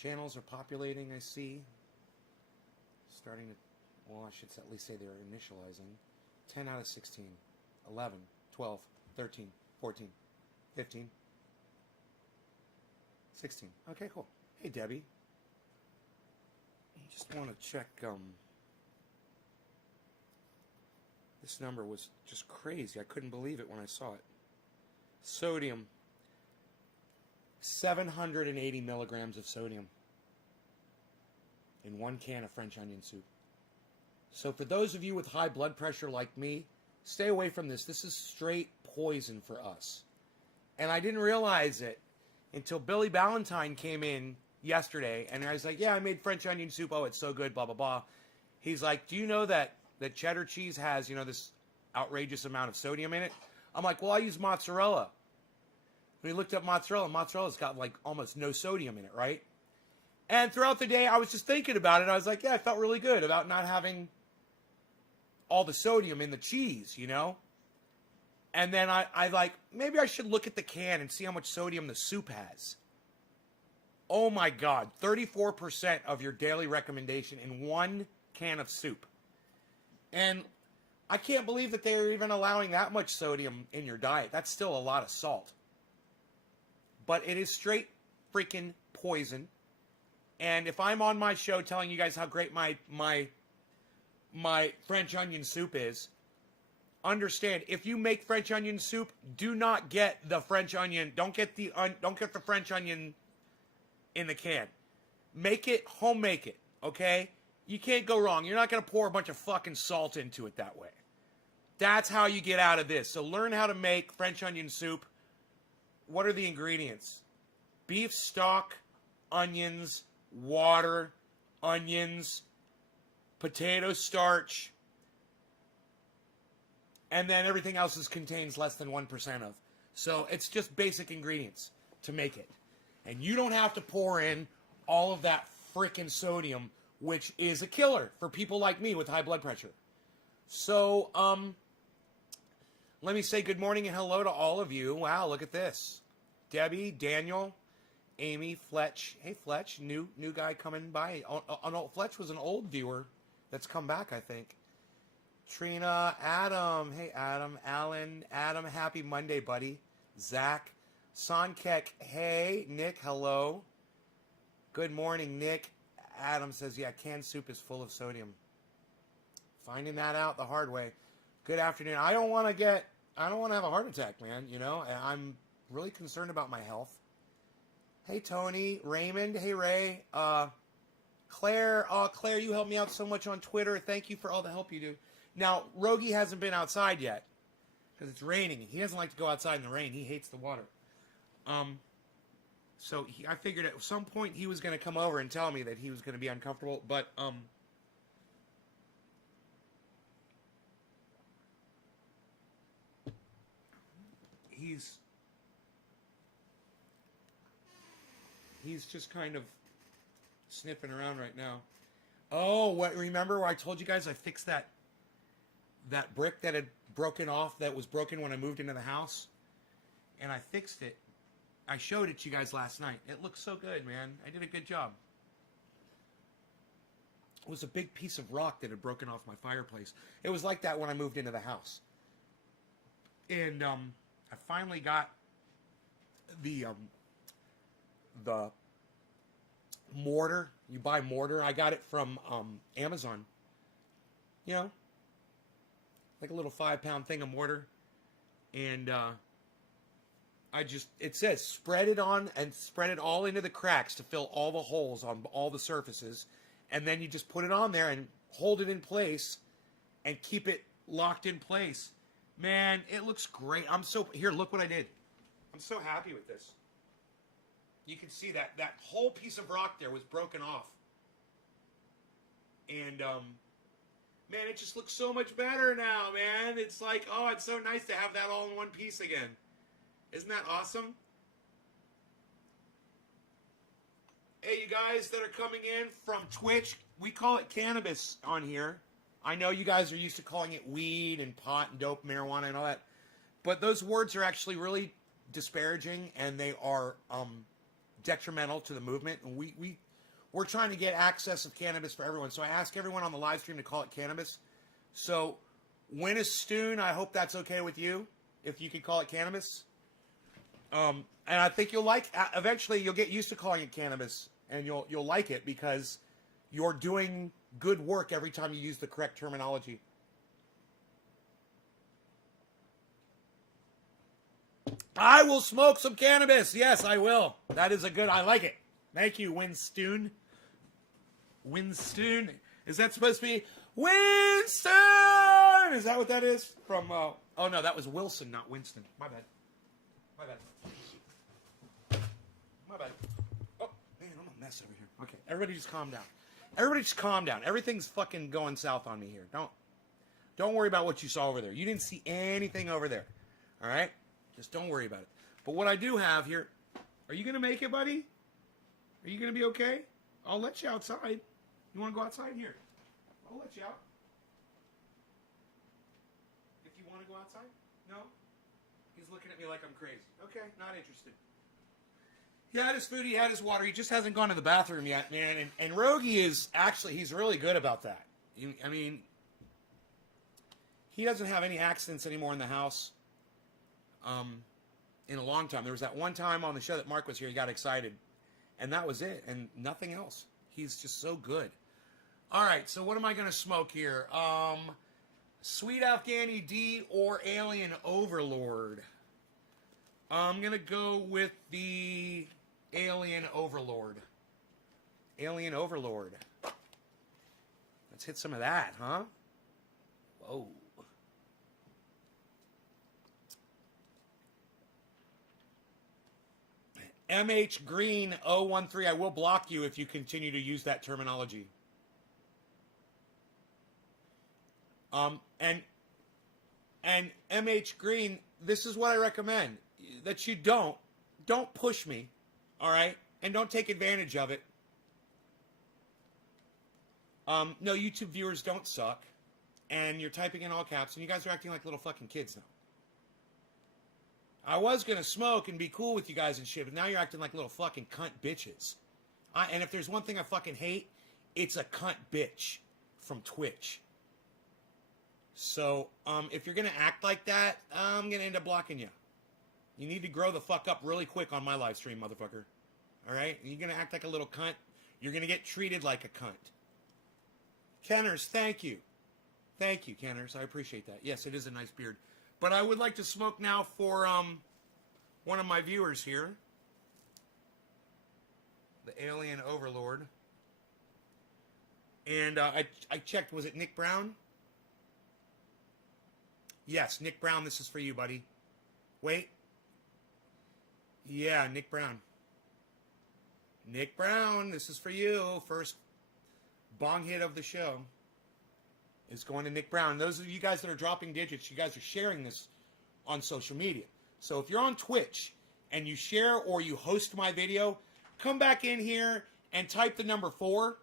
Channels are populating, I see. Starting to, well, I should at least say they're initializing. 10 out of 16, 11, 12, 13, 14, 15, 16. Okay, cool. Hey, Debbie. I just want to check, this number was just crazy. I couldn't believe it when I saw it. Sodium. 780 milligrams of sodium in 1 can of French onion soup. So for those of you with high blood pressure like me, stay away from this. This is straight poison for us. And I didn't realize it until Billy Ballantyne came in yesterday, and I was like, yeah, I made French onion soup. Oh, it's so good, blah, blah, blah. He's like, do you know that cheddar cheese has, this outrageous amount of sodium in it? I'm like, well, I use mozzarella. When he looked up mozzarella, mozzarella's got like almost no sodium in it, right? And throughout the day, I was just thinking about it. I was like, yeah, I felt really good about not having all the sodium in the cheese, And then I like, maybe I should look at the can and see how much sodium the soup has. Oh my God, 34% of your daily recommendation in 1 can of soup. And I can't believe that they're even allowing that much sodium in your diet. That's still a lot of salt. But it is straight freaking poison. And if I'm on my show telling you guys how great my French onion soup is, understand, if you make French onion soup, do not get the French onion. Don't get the French onion in the can. Make it, home make it, okay? You can't go wrong. You're not going to pour a bunch of fucking salt into it that way. That's how you get out of this. So learn how to make French onion soup. What are the ingredients? Beef stock, onions, water, onions, potato starch, and then everything else contains less than 1% of. So it's just basic ingredients to make it. And you don't have to pour in all of that frickin' sodium, which is a killer for people like me with high blood pressure. So, let me say good morning and hello to all of you. Wow, look at this. Debbie, Daniel, Amy, Fletch. Hey, Fletch, new guy coming by. Fletch was an old viewer that's come back, I think. Trina, Adam. Hey, Adam. Alan, Adam, happy Monday, buddy. Zach, Sonkek. Hey, Nick, hello. Good morning, Nick. Adam says, yeah, canned soup is full of sodium. Finding that out the hard way. Good afternoon. I don't want to have a heart attack, man. I'm really concerned about my health. Hey, Tony. Raymond. Hey, Ray. Claire. Oh, Claire, you helped me out so much on Twitter. Thank you for all the help you do. Now, Rogie hasn't been outside yet because it's raining. He doesn't like to go outside in the rain. He hates the water. So I figured at some point he was going to come over and tell me that he was going to be uncomfortable. But, he's just kind of sniffing around right now. Oh, remember where I told you guys I fixed that brick that had broken off, that was broken when I moved into the house? And I fixed it. I showed it to you guys last night. It looks so good, man. I did a good job. It was a big piece of rock that had broken off my fireplace. It was like that when I moved into the house. And I finally got the mortar. You buy mortar. I got it from Amazon. Like a little 5-pound thing of mortar. And it says spread it on and spread it all into the cracks to fill all the holes on all the surfaces. And then you just put it on there and hold it in place and keep it locked in place. Man, it looks great. Here, look what I did. I'm so happy with this. You can see that whole piece of rock there was broken off. And, man, it just looks so much better now, man. It's like, oh, it's so nice to have that all in one piece again. Isn't that awesome? Hey, you guys that are coming in from Twitch, we call it cannabis on here. I know you guys are used to calling it weed and pot and dope, marijuana and all that. But those words are actually really disparaging, and they are detrimental to the movement. And we're trying to get access of cannabis for everyone. So I ask everyone on the live stream to call it cannabis. So Winston, I hope that's okay with you, if you could call it cannabis. And I think you'll like. Eventually, you'll get used to calling it cannabis, and you'll like it because you're doing good work every time you use the correct terminology. I will smoke some cannabis. Yes, I will. That is a good. I like it. Thank you, Winston. Winston. Is that supposed to be Winston? Is that what that is? From, oh no, that was Wilson, not Winston. My bad. My bad. My bad. Oh, man, I'm a mess over here. Okay, everybody just calm down. Everybody just calm down. Everything's fucking going south on me here. Don't worry about what you saw over there. You didn't see anything over there. All right? Just don't worry about it. But what I do have here, are you going to make it, buddy? Are you going to be okay? I'll let you outside. You want to go outside? Here. I'll let you out. If you want to go outside? No? He's looking at me like I'm crazy. Okay, not interested. He had his food, he had his water. He just hasn't gone to the bathroom yet, man. And Rogie is actually, he's really good about that. I mean, he doesn't have any accidents anymore in the house. In a long time. There was that one time on the show that Mark was here, he got excited. And that was it. And nothing else. He's just so good. All right, so what am I going to smoke here? Sweet Afghani D or Alien Overlord? I'm going to go with the Alien Overlord. Alien Overlord. Let's hit some of that, huh? Whoa. MH Green 013, I will block you if you continue to use that terminology. And MH Green, this is what I recommend. That you don't push me, all right? And don't take advantage of it. No, YouTube viewers don't suck. And you're typing in all caps, and you guys are acting like little fucking kids now. I was going to smoke and be cool with you guys and shit, but now you're acting like little fucking cunt bitches. And if there's one thing I fucking hate, it's a cunt bitch from Twitch. So, if you're going to act like that, I'm going to end up blocking you. You need to grow the fuck up really quick on my live stream, motherfucker. Alright? You're going to act like a little cunt. You're going to get treated like a cunt. Kenners, thank you. Thank you, Kenners. I appreciate that. Yes, it is a nice beard. But I would like to smoke now for one of my viewers here. The Alien Overlord. And I checked, was it Nick Brown? Yes, Nick Brown, this is for you, buddy. Wait. Yeah, Nick Brown. Nick Brown, this is for you. First bong hit of the show is going to Nick Brown. Those of you guys that are dropping digits, you guys are sharing this on social media. So if you're on Twitch and you share or you host my video, come back in here and type the number 4,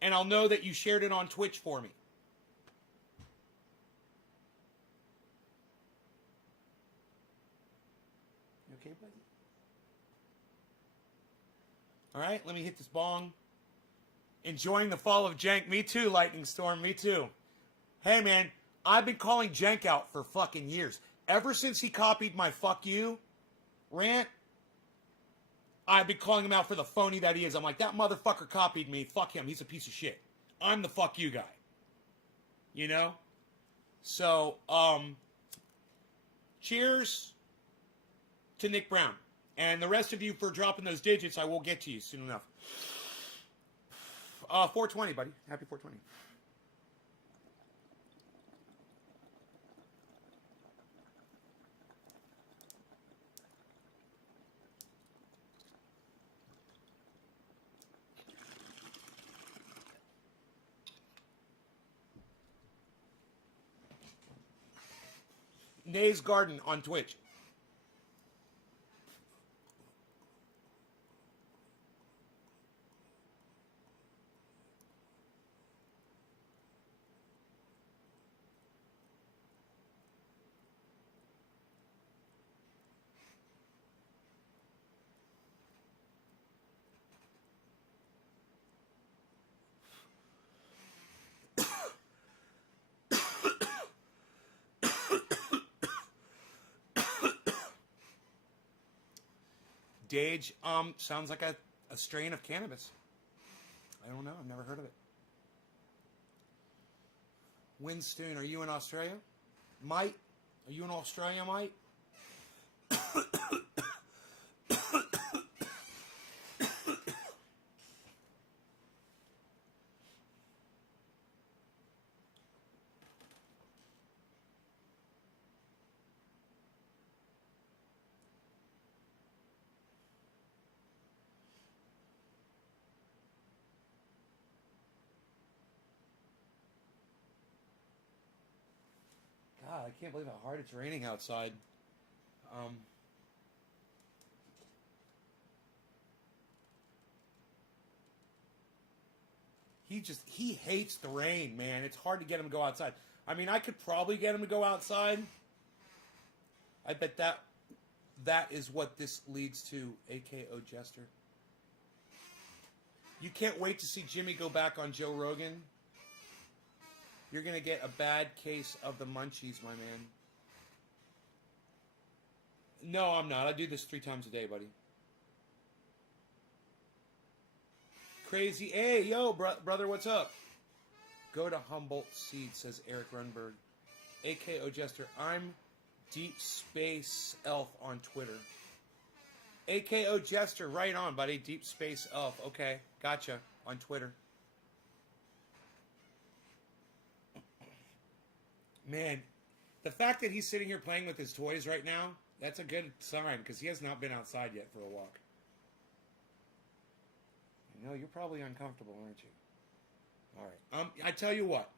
and I'll know that you shared it on Twitch for me. You okay, buddy? All right, let me hit this bong. Enjoying the fall of Jank. Me too, Lightning Storm. Me too. Hey, man, I've been calling Jank out for fucking years. Ever since he copied my fuck you rant, I've been calling him out for the phony that he is. I'm like, that motherfucker copied me. Fuck him. He's a piece of shit. I'm the fuck you guy. You know? So, cheers to Nick Brown. And the rest of you for dropping those digits, I will get to you soon enough. 420, buddy. Happy 420. Nay's Garden on Twitch. Dage. Sounds like a strain of cannabis. I don't know. I've never heard of it. Winston, are you in Australia? Mike, are you in Australia, Mike? God, I can't believe how hard it's raining outside. He hates the rain, man. It's hard to get him to go outside. I mean, I could probably get him to go outside. I bet that is what this leads to, AKO Jester. You can't wait to see Jimmy go back on Joe Rogan. You're going to get a bad case of the munchies, my man. No, I'm not. I do this 3 times a day, buddy. Crazy. Hey, yo, brother, what's up? Go to Humboldt Seed, says Eric Runberg. AKO Jester. I'm Deep Space Elf on Twitter. AKO Jester, right on, buddy. Deep Space Elf. Okay, gotcha. On Twitter. Man, the fact that he's sitting here playing with his toys right now, that's a good sign, because he has not been outside yet for a walk. I know, you're probably uncomfortable, aren't you? All right. I tell you what.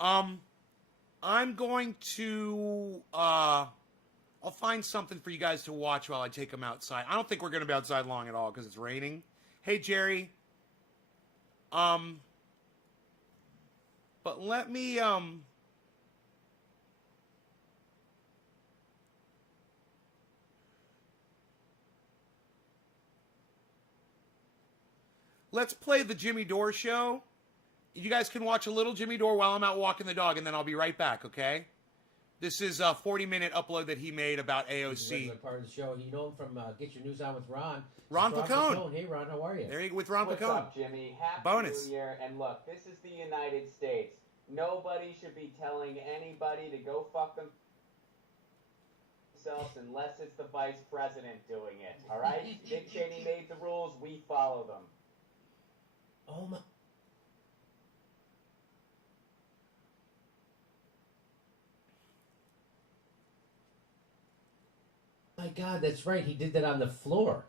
I'm going to, I'll find something for you guys to watch while I take them outside. I don't think we're going to be outside long at all, because it's raining. Hey, Jerry. But let me, let's play the Jimmy Dore show. You guys can watch a little Jimmy Dore while I'm out walking the dog, and then I'll be right back, okay? This is a 40-minute upload that he made about AOC. Part of the show. You know him from Get Your News On with Ron. Ron Pacone. Hey, Ron, how are you? There you go, with Ron What's Pacone. up, Jimmy? Happy Bonus. New Year. And look, this is the United States. Nobody should be telling anybody to go fuck themselves unless it's the vice president doing it, all right? Dick Cheney made the rules. We follow them. Oh, my God, that's right. He did that on the floor.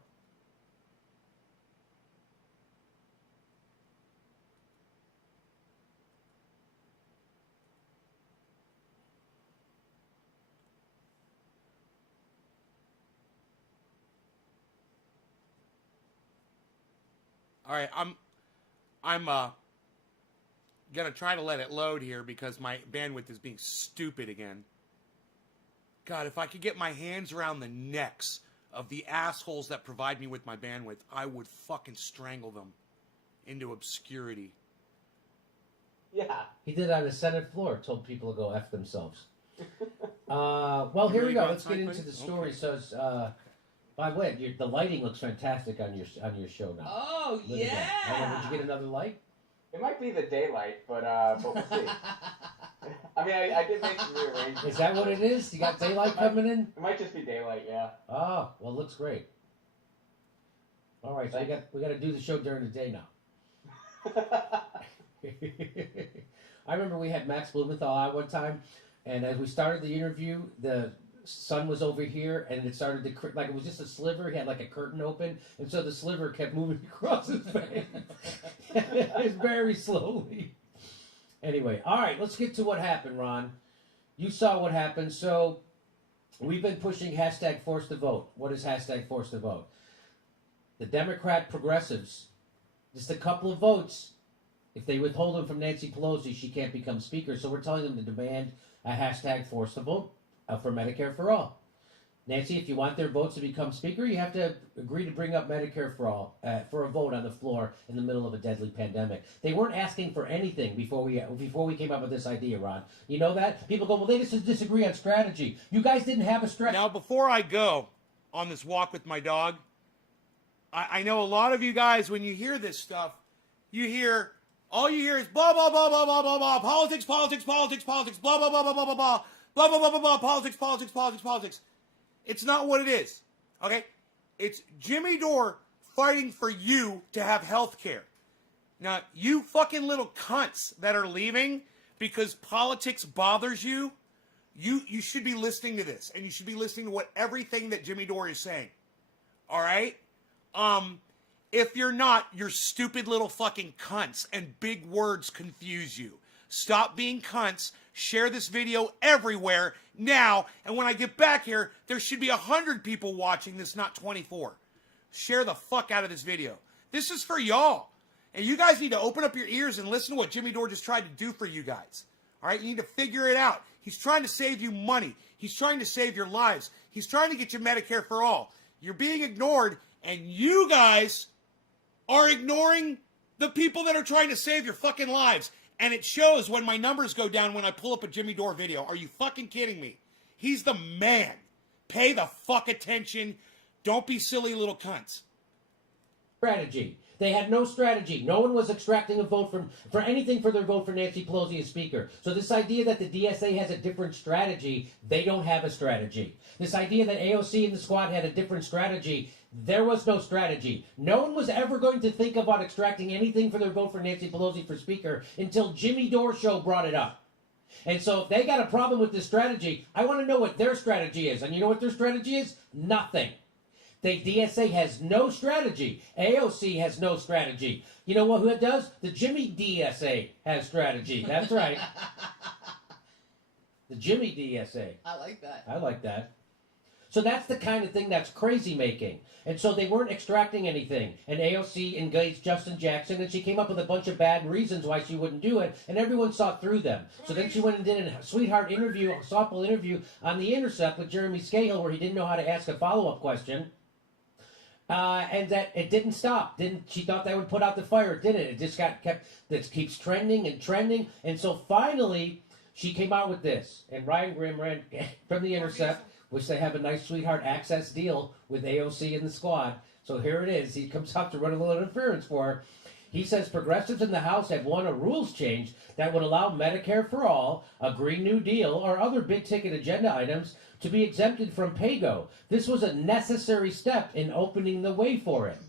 All right, I'm gonna try to let it load here because my bandwidth is being stupid again. God, if I could get my hands around the necks of the assholes that provide me with my bandwidth, I would fucking strangle them into obscurity. Yeah. He did it on the Senate floor. Told people to go F themselves. Well, here we go. Let's get into the story. Okay. So, it's, by the way, the lighting looks fantastic on your show now. Oh, yeah. Did you get another light? It might be the daylight, but we'll see. I mean, I did make some rearrangements. Is that what it is? You got daylight coming in? It might just be daylight, yeah. Oh, well, it looks great. All right, so we got to do the show during the day now. I remember we had Max Blumenthal out one time, and as we started the interview, the sun was over here, and it started to like it was just a sliver. He had like a curtain open, and so the sliver kept moving across his face. It's very slowly. Anyway, all right, let's get to what happened, Ron. You saw what happened. So we've been pushing hashtag force the vote. What is hashtag force the vote? The Democrat progressives, just a couple of votes. If they withhold them from Nancy Pelosi, she can't become speaker. So we're telling them to demand a hashtag force the vote for Medicare for all. Nancy, if you want their votes to become speaker, you have to agree to bring up Medicare for all for a vote on the floor in the middle of a deadly pandemic. They weren't asking for anything before we came up with this idea, Ron. You know that? People go, well, they just disagree on strategy. You guys didn't have a strategy. Now, before I go on this walk with my dog, I know a lot of you guys, when you hear this stuff, all you hear is blah, blah, blah, blah, blah, blah, blah, politics, politics, politics, politics, blah, blah, blah, blah, blah, blah, blah, blah, blah, blah, blah, blah, politics, politics, politics, politics. It's not what it is, okay? It's Jimmy Dore fighting for you to have health care. Now, you fucking little cunts that are leaving because politics bothers you, you should be listening to this, and you should be listening to everything that Jimmy Dore is saying. All right? If you're not, you're stupid little fucking cunts, and big words confuse you. Stop being cunts. Share this video everywhere now, and when I get back here, there should be 100 people watching this, not 24. Share the fuck out of this video. This is for y'all. And you guys need to open up your ears and listen to what Jimmy Dore just tried to do for you guys. All right? You need to figure it out. He's trying to save you money. He's trying to save your lives. He's trying to get you Medicare for all. You're being ignored, and you guys are ignoring the people that are trying to save your fucking lives. And it shows when my numbers go down when I pull up a Jimmy Dore video. Are you fucking kidding me? He's the man. Pay the fuck attention. Don't be silly little cunts. Strategy. They had no strategy. No one was extracting a vote for anything for their vote for Nancy Pelosi as Speaker. So this idea that the DSA has a different strategy, they don't have a strategy. This idea that AOC and the squad had a different strategy, there was no strategy. No one was ever going to think about extracting anything for their vote for Nancy Pelosi for Speaker until Jimmy Dore Show brought it up. And so if they got a problem with this strategy, I want to know what their strategy is. And you know what their strategy is? Nothing. The DSA has no strategy. AOC has no strategy. You know what? Who it does? The Jimmy DSA has strategy. That's right. The Jimmy DSA. I like that. I like that. So that's the kind of thing that's crazy making. And so they weren't extracting anything. And AOC engaged Justin Jackson, and she came up with a bunch of bad reasons why she wouldn't do it, and everyone saw through them. So then she went and did a sweetheart interview, a softball interview on The Intercept with Jeremy Scahill, where he didn't know how to ask a follow-up question. And that it didn't stop. She thought that would put out the fire. It didn't. It just it keeps trending and trending. And so finally, she came out with this. And Ryan Grimm ran from The Intercept, which they have a nice sweetheart access deal with AOC and the squad. So here it is. He comes out to run a little interference for her. He says progressives in the House have won a rules change that would allow Medicare for all, a Green New Deal, or other big-ticket agenda items to be exempted from PAYGO. This was a necessary step in opening the way for it.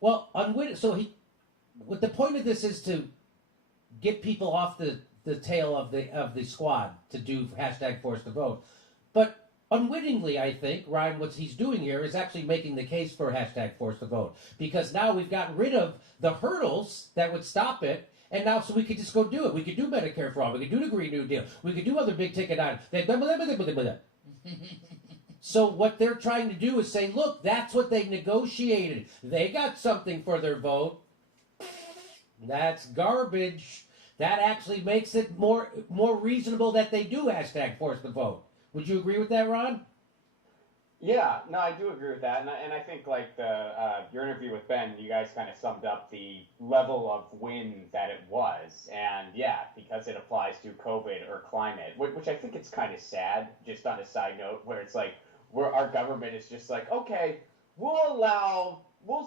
Well, what the point of this is to get people off the tail of the squad to do hashtag force to vote. But unwittingly, I think, Ryan, what he's doing here is actually making the case for hashtag force to vote. Because now we've gotten rid of the hurdles that would stop it, and now so we could just go do it. We could do Medicare for all. We could do the Green New Deal. We could do other big ticket items. So what they're trying to do is say, look, that's what they negotiated. They got something for their vote. That's garbage. That actually makes it more reasonable that they do hashtag force the vote. Would you agree with that, Ron? Yeah, no, I do agree with that, and I think like your interview with Ben, you guys kind of summed up the level of win that it was, and yeah, because it applies to COVID or climate, which I think it's kind of sad. Just on a side note, where it's like our government is just like, okay, we'll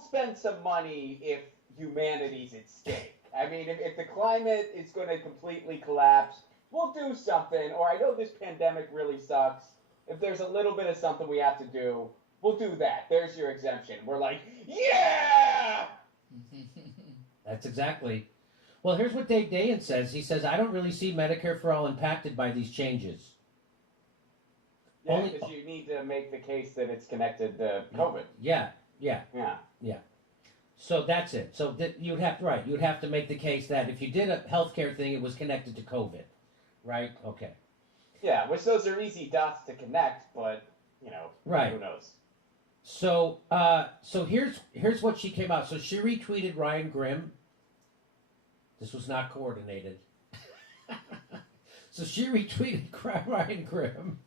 spend some money if humanity's at stake. I mean, if the climate is going to completely collapse, we'll do something. Or I know this pandemic really sucks. If there's a little bit of something we have to do, we'll do that. There's your exemption. We're like, yeah! That's exactly. Well, here's what Dave Dayen says. He says, I don't really see Medicare for all impacted by these changes. Yeah, because you need to make the case that it's connected to COVID. Yeah. Yeah. So that's it. So you'd have to make the case that if you did a healthcare thing, it was connected to COVID, right? Okay. Yeah, which those are easy dots to connect, but right. Who knows? So here's what she came out. So she retweeted Ryan Grimm. This was not coordinated. So she retweeted Ryan Grimm.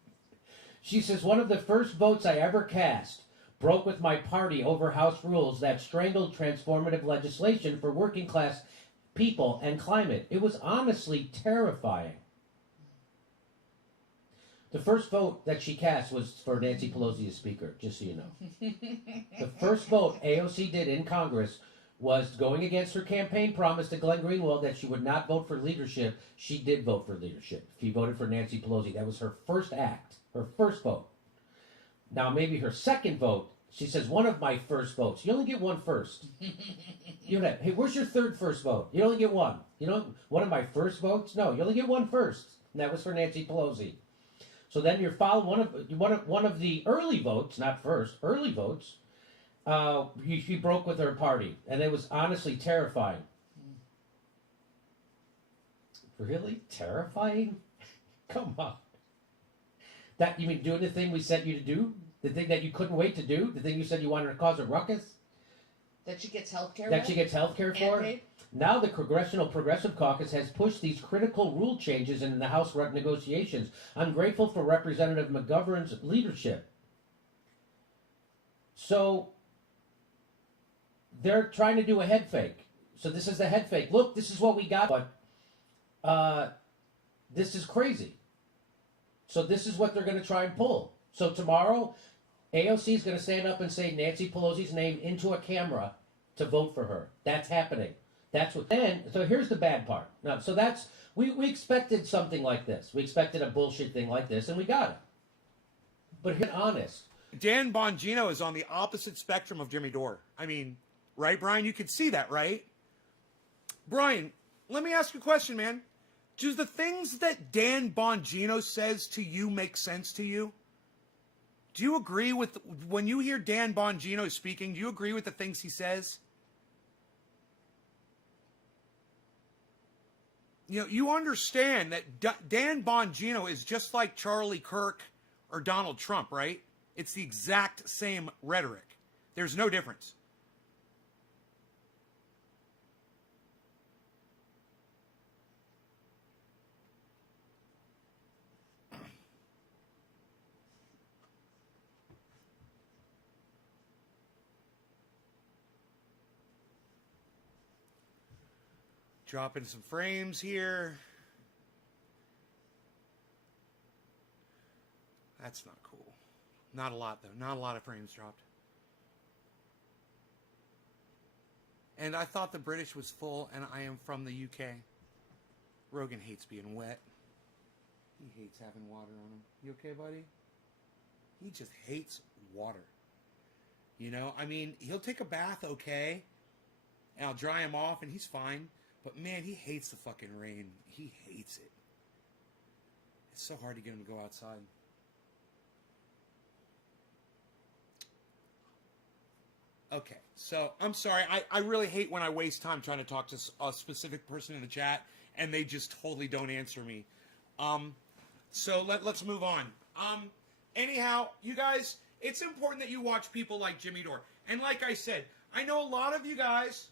She says, one of the first votes I ever cast broke with my party over House rules that strangled transformative legislation for working class people and climate. It was honestly terrifying. The first vote that she cast was for Nancy Pelosi as Speaker, just so you know. The first vote AOC did in Congress was going against her campaign promise to Glenn Greenwald that she would not vote for leadership. She did vote for leadership. She voted for Nancy Pelosi. That was her first act, her first vote. Now, maybe her second vote, she says, one of my first votes. You only get one first. You know, hey, where's your third first vote? You only get one. You know, one of my first votes? No, you only get one first. And that was for Nancy Pelosi. So then you're followed one of the early votes, not first, early votes. She broke with her party, and it was honestly terrifying. Really terrifying? Come on. That you mean doing the thing we sent you to do? The thing that you couldn't wait to do? The thing you said you wanted to cause a ruckus? That she gets health care. That she gets health care for? Paid? Now the Congressional Progressive Caucus has pushed these critical rule changes in the House negotiations. I'm grateful for Representative McGovern's leadership. So they're trying to do a head fake. So this is the head fake. Look, this is what we got, but this is crazy. So this is what they're going to try and pull. So tomorrow, AOC is going to stand up and say Nancy Pelosi's name into a camera to vote for her. That's happening. That's what. And so here's the bad part. Now, so that's we expected something like this. We expected a bullshit thing like this, and we got it. But here's honest. Dan Bongino is on the opposite spectrum of Jimmy Dore. I mean, right, Brian? You can see that, right? Brian, let me ask you a question, man. Do the things that Dan Bongino says to you make sense to you? Do you agree with, when you hear Dan Bongino speaking, do you agree with the things he says? You know, you understand that Dan Bongino is just like Charlie Kirk or Donald Trump, right? It's the exact same rhetoric. There's no difference. Dropping some frames here. That's not cool. Not a lot, though. Not a lot of frames dropped. And I thought the British was full, and I am from the UK. Rogan hates being wet. He hates having water on him. You okay, buddy? He just hates water. You know, I mean, he'll take a bath, okay, and I'll dry him off, and he's fine. But, man, he hates the fucking rain. He hates it. It's so hard to get him to go outside. Okay, so I'm sorry. I really hate when I waste time trying to talk to a specific person in the chat, and they just totally don't answer me. So let's move on. Anyhow, you guys, it's important that you watch people like Jimmy Dore. And like I said, I know a lot of you guys...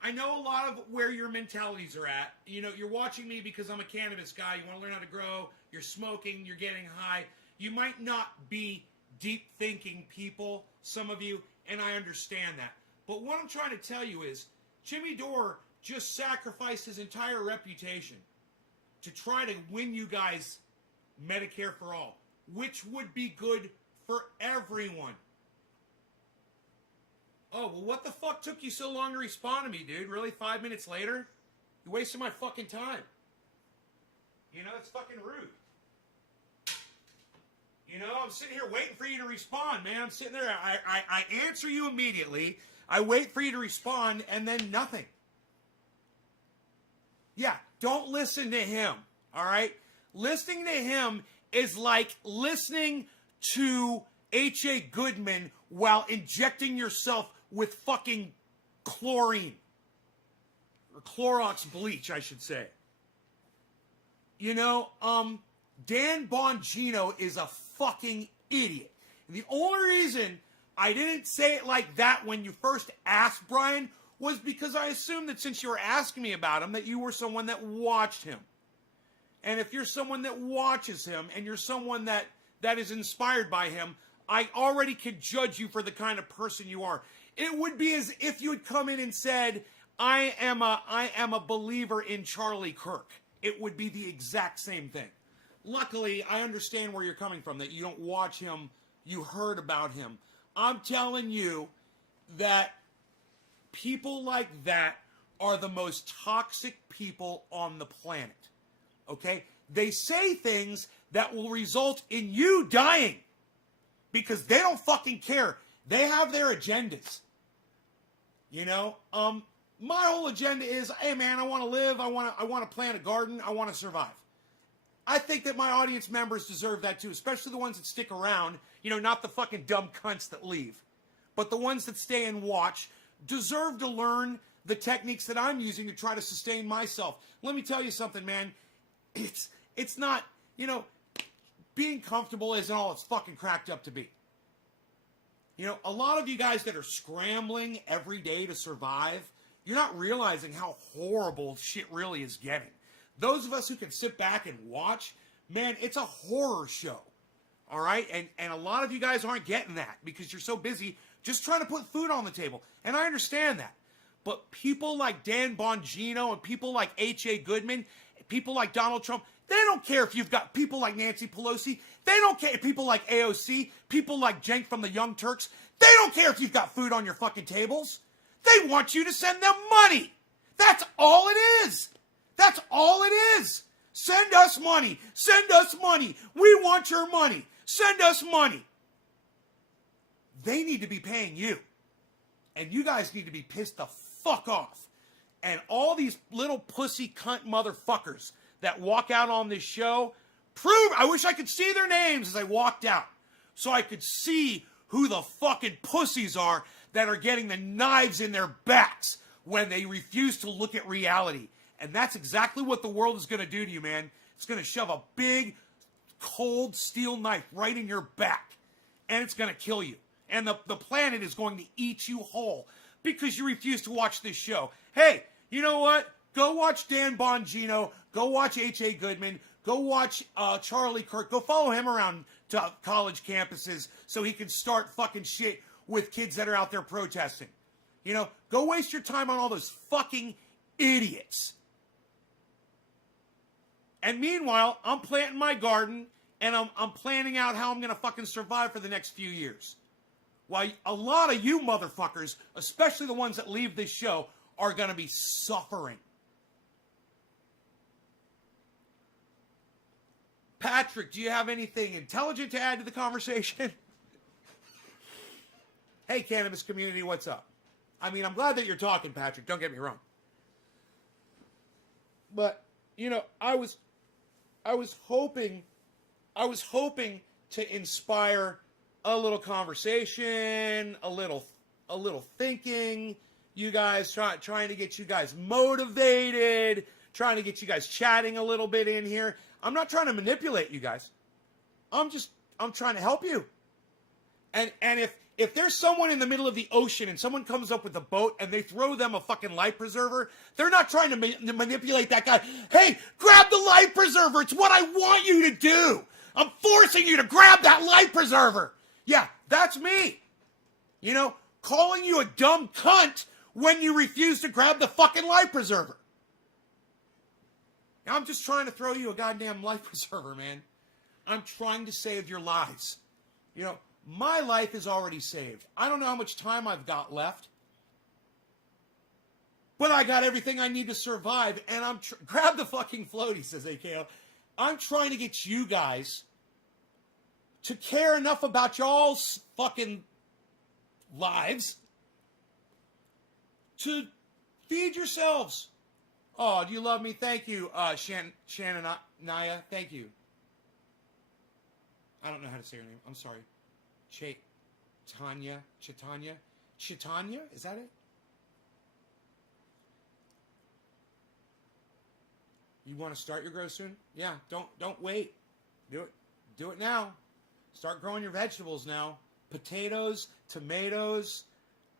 I know a lot of where your mentalities are at. You know, you're watching me because I'm a cannabis guy. You want to learn how to grow. You're smoking. You're getting high. You might not be deep thinking people, some of you, and I understand that. But what I'm trying to tell you is Jimmy Dore just sacrificed his entire reputation to try to win you guys Medicare for all, which would be good for everyone. Oh, well, what the fuck took you so long to respond to me, dude? Really, 5 minutes later? You're wasting my fucking time. You know, it's fucking rude. You know, I'm sitting here waiting for you to respond, man. I'm sitting there. I answer you immediately. I wait for you to respond, and then nothing. Yeah, don't listen to him, all right? Listening to him is like listening to H.A. Goodman while injecting yourself with fucking chlorine. Or Clorox bleach, I should say. You know, Dan Bongino is a fucking idiot. And the only reason I didn't say it like that when you first asked Brian was because I assumed that since you were asking me about him, that you were someone that watched him. And if you're someone that watches him and you're someone that is inspired by him, I already could judge you for the kind of person you are. It would be as if you had come in and said, I am a believer in Charlie Kirk. It would be the exact same thing. luckily, I understand where you're coming from, that you don't watch him, you heard about him. I'm telling you that people like that are the most toxic people on the planet. Okay? They say things that will result in you dying because they don't fucking care. They have their agendas. You know? My whole agenda is, hey man, I want to live, I want to plant a garden, I want to survive. I think that my audience members deserve that too, especially the ones that stick around, you know, not the fucking dumb cunts that leave. But the ones that stay and watch deserve to learn the techniques that I'm using to try to sustain myself. Let me tell you something, man. It's not, you know, being comfortable isn't all it's fucking cracked up to be. You know, a lot of you guys that are scrambling every day to survive, you're not realizing how horrible shit really is getting. Those of us who can sit back and watch, man, it's a horror show. All right? And a lot of you guys aren't getting that because you're so busy just trying to put food on the table. And I understand that. But people like Dan Bongino and people like H.A. Goodman, people like Donald Trump, they don't care if you've got people like Nancy Pelosi. They don't care. People like AOC, people like Cenk from the Young Turks. They don't care if you've got food on your fucking tables. They want you to send them money. That's all it is. That's all it is. Send us money. Send us money. We want your money. Send us money. They need to be paying you. And you guys need to be pissed the fuck off. And all these little pussy cunt motherfuckers that walk out on this show, I wish I could see their names as I walked out. So I could see who the fucking pussies are that are getting the knives in their backs when they refuse to look at reality. And that's exactly what the world is going to do to you, man. It's going to shove a big, cold steel knife right in your back. And it's going to kill you. And the planet is going to eat you whole because you refuse to watch this show. Hey, you know what? Go watch Dan Bongino. Go watch H.A. Goodman. Go watch Charlie Kirk. Go follow him around to college campuses so he can start fucking shit with kids that are out there protesting. You know, go waste your time on all those fucking idiots. And meanwhile, I'm planting my garden and I'm planning out how I'm going to fucking survive for the next few years. While a lot of you motherfuckers, especially the ones that leave this show, are going to be suffering. Patrick, do you have anything intelligent to add to the conversation? Hey, cannabis community, what's up? I mean, I'm glad that you're talking, Patrick. Don't get me wrong. But, you know, I was hoping to inspire a little conversation, a little thinking. You guys trying to get you guys motivated, trying to get you guys chatting a little bit in here. I'm not trying to manipulate you guys. I'm trying to help you. And if there's someone in the middle of the ocean and someone comes up with a boat and they throw them a fucking life preserver, they're not trying to manipulate that guy. Hey, grab the life preserver. It's what I want you to do. I'm forcing you to grab that life preserver. Yeah, that's me. You know, calling you a dumb cunt when you refuse to grab the fucking life preserver. I'm just trying to throw you a goddamn life preserver, man. I'm trying to save your lives. You know, my life is already saved. I don't know how much time I've got left. But I got everything I need to survive. And grab the fucking floaty, says AKO. I'm trying to get you guys to care enough about y'all's fucking lives to feed yourselves. Oh, do you love me? Thank you, Shannon Naya. Thank you. I don't know how to say her name. I'm sorry. Chitanya? Is that it? You want to start your grow soon? Yeah, don't wait. Do it now. Start growing your vegetables now. Potatoes, tomatoes,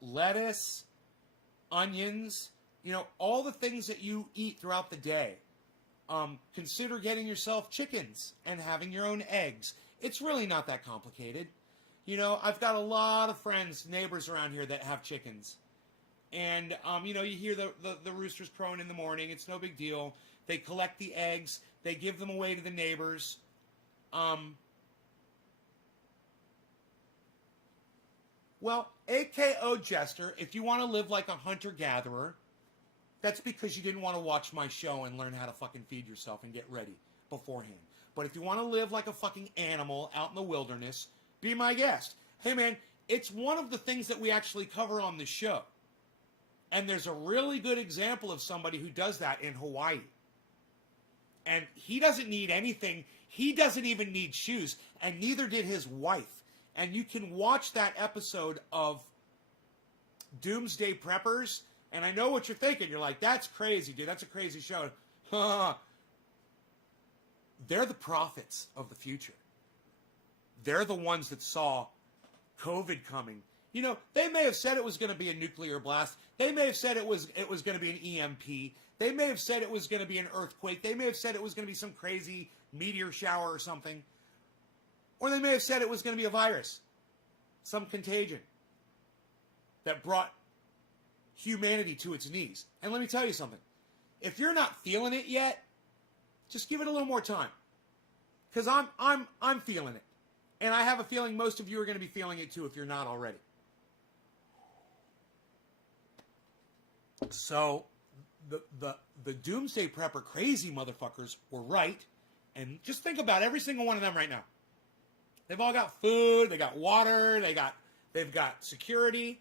lettuce, onions, you know, all the things that you eat throughout the day. Consider getting yourself chickens and having your own eggs. It's really not that complicated. You know, I've got a lot of friends, neighbors around here that have chickens. And, you know, you hear the roosters crowing in the morning. It's no big deal. They collect the eggs. They give them away to the neighbors. Well, AKO Jester, if you want to live like a hunter-gatherer, that's because you didn't want to watch my show and learn how to fucking feed yourself and get ready beforehand. But if you want to live like a fucking animal out in the wilderness, be my guest. Hey, man, it's one of the things that we actually cover on the show. And there's a really good example of somebody who does that in Hawaii. And he doesn't need anything. He doesn't even need shoes. And neither did his wife. And you can watch that episode of Doomsday Preppers. And I know what you're thinking. You're like, that's crazy, dude. That's a crazy show. They're the prophets of the future. They're the ones that saw COVID coming. You know, they may have said it was going to be a nuclear blast. They may have said it was going to be an EMP. They may have said it was going to be an earthquake. They may have said it was going to be some crazy meteor shower or something. Or they may have said it was going to be a virus, some contagion that brought humanity to its knees. And let me tell you something. If you're not feeling it yet, just give it a little more time. Because I'm feeling it. And I have a feeling most of you are going to be feeling it too if you're not already. So the Doomsday Prepper crazy motherfuckers were right. And just think about every single one of them right now. They've all got food, they got water, they've got security,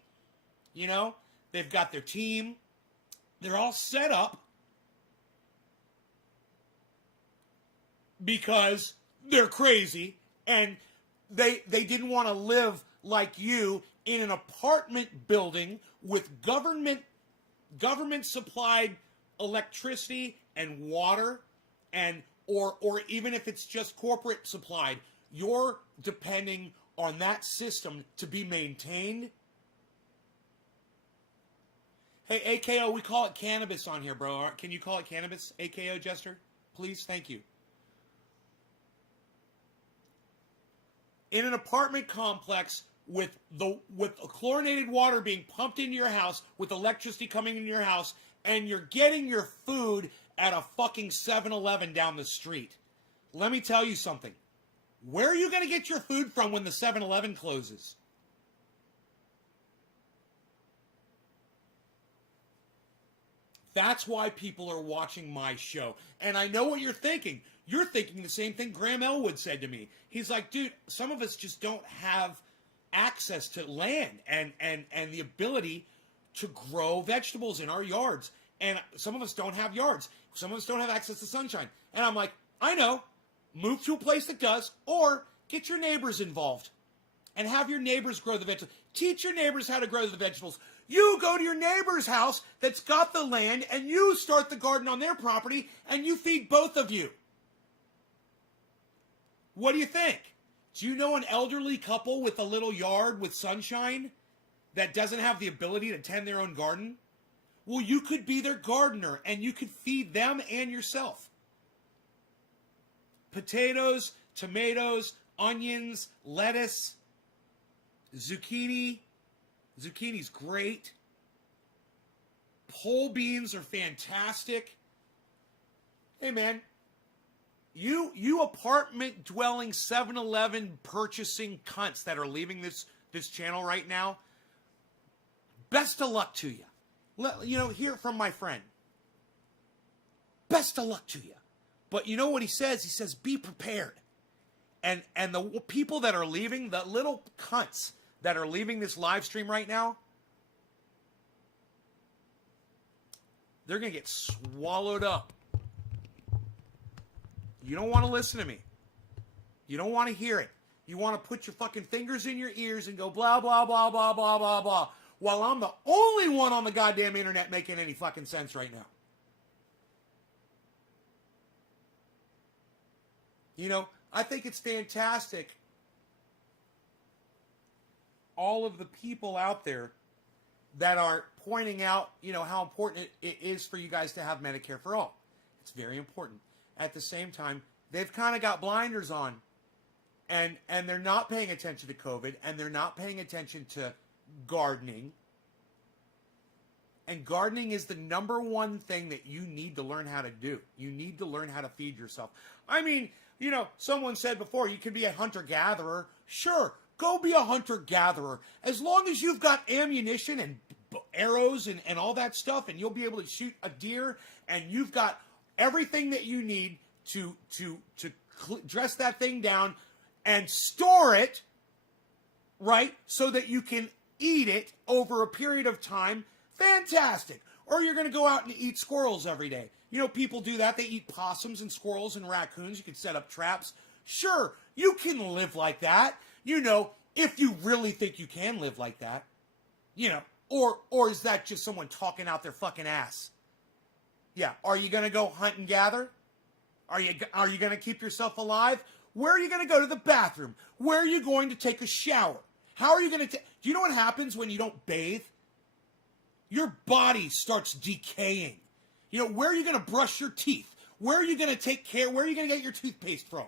you know, they've got their team. They're all set up because they're crazy and they didn't want to live like you in an apartment building with government supplied electricity and water and or even if it's just corporate supplied. You're depending on that system to be maintained. Hey, AKO, we call it cannabis on here, bro. Can you call it cannabis, AKO Jester? Please, thank you. In an apartment complex with chlorinated water being pumped into your house, with electricity coming into your house, and you're getting your food at a fucking 7-Eleven down the street. Let me tell you something. Where are you going to get your food from when the 7-Eleven closes? That's why people are watching my show. And I know what you're thinking. You're thinking the same thing Graham Elwood said to me. He's like, dude, some of us just don't have access to land and the ability to grow vegetables in our yards. And some of us don't have yards. Some of us don't have access to sunshine. And I'm like, I know. Move to a place that does, or get your neighbors involved and have your neighbors grow the vegetables. Teach your neighbors how to grow the vegetables. You go to your neighbor's house that's got the land and you start the garden on their property and you feed both of you. What do you think? Do you know an elderly couple with a little yard with sunshine that doesn't have the ability to tend their own garden? Well, you could be their gardener and you could feed them and yourself. Potatoes, tomatoes, onions, lettuce, zucchini. Zucchini's great. Pole beans are fantastic. Hey, man. You apartment dwelling 7-Eleven purchasing cunts that are leaving this channel right now, best of luck to you. Hear from my friend. Best of luck to you. But you know what he says? He says, be prepared. And the people that are leaving, the little cunts that are leaving this live stream right now, they're going to get swallowed up. You don't want to listen to me. You don't want to hear it. You want to put your fucking fingers in your ears and go blah, blah, blah, blah, blah, blah, blah, while I'm the only one on the goddamn internet making any fucking sense right now. You know, I think it's fantastic. All of the people out there that are pointing out, how important it is for you guys to have Medicare for all. It's very important. At the same time, they've kind of got blinders on. And they're not paying attention to COVID. And they're not paying attention to gardening. And gardening is the number one thing that you need to learn how to do. You need to learn how to feed yourself. I mean, You know, someone said before, you could be a hunter-gatherer. Sure, go be a hunter-gatherer. As long as you've got ammunition and arrows and all that stuff, and you'll be able to shoot a deer, and you've got everything that you need to dress that thing down and store it, right, so that you can eat it over a period of time, fantastic. Or you're going to go out and eat squirrels every day. You know, people do that. They eat possums and squirrels and raccoons. You can set up traps. Sure, you can live like that, you know, if you really think you can live like that. You know, or is that just someone talking out their fucking ass? Yeah, are you going to go hunt and gather? Are you going to keep yourself alive? Where are you going to go to the bathroom? Where are you going to take a shower? How are you going to do you know what happens when you don't bathe? Your body starts decaying. You know, where are you going to brush your teeth? Where are you going to take care? Where are you going to get your toothpaste from?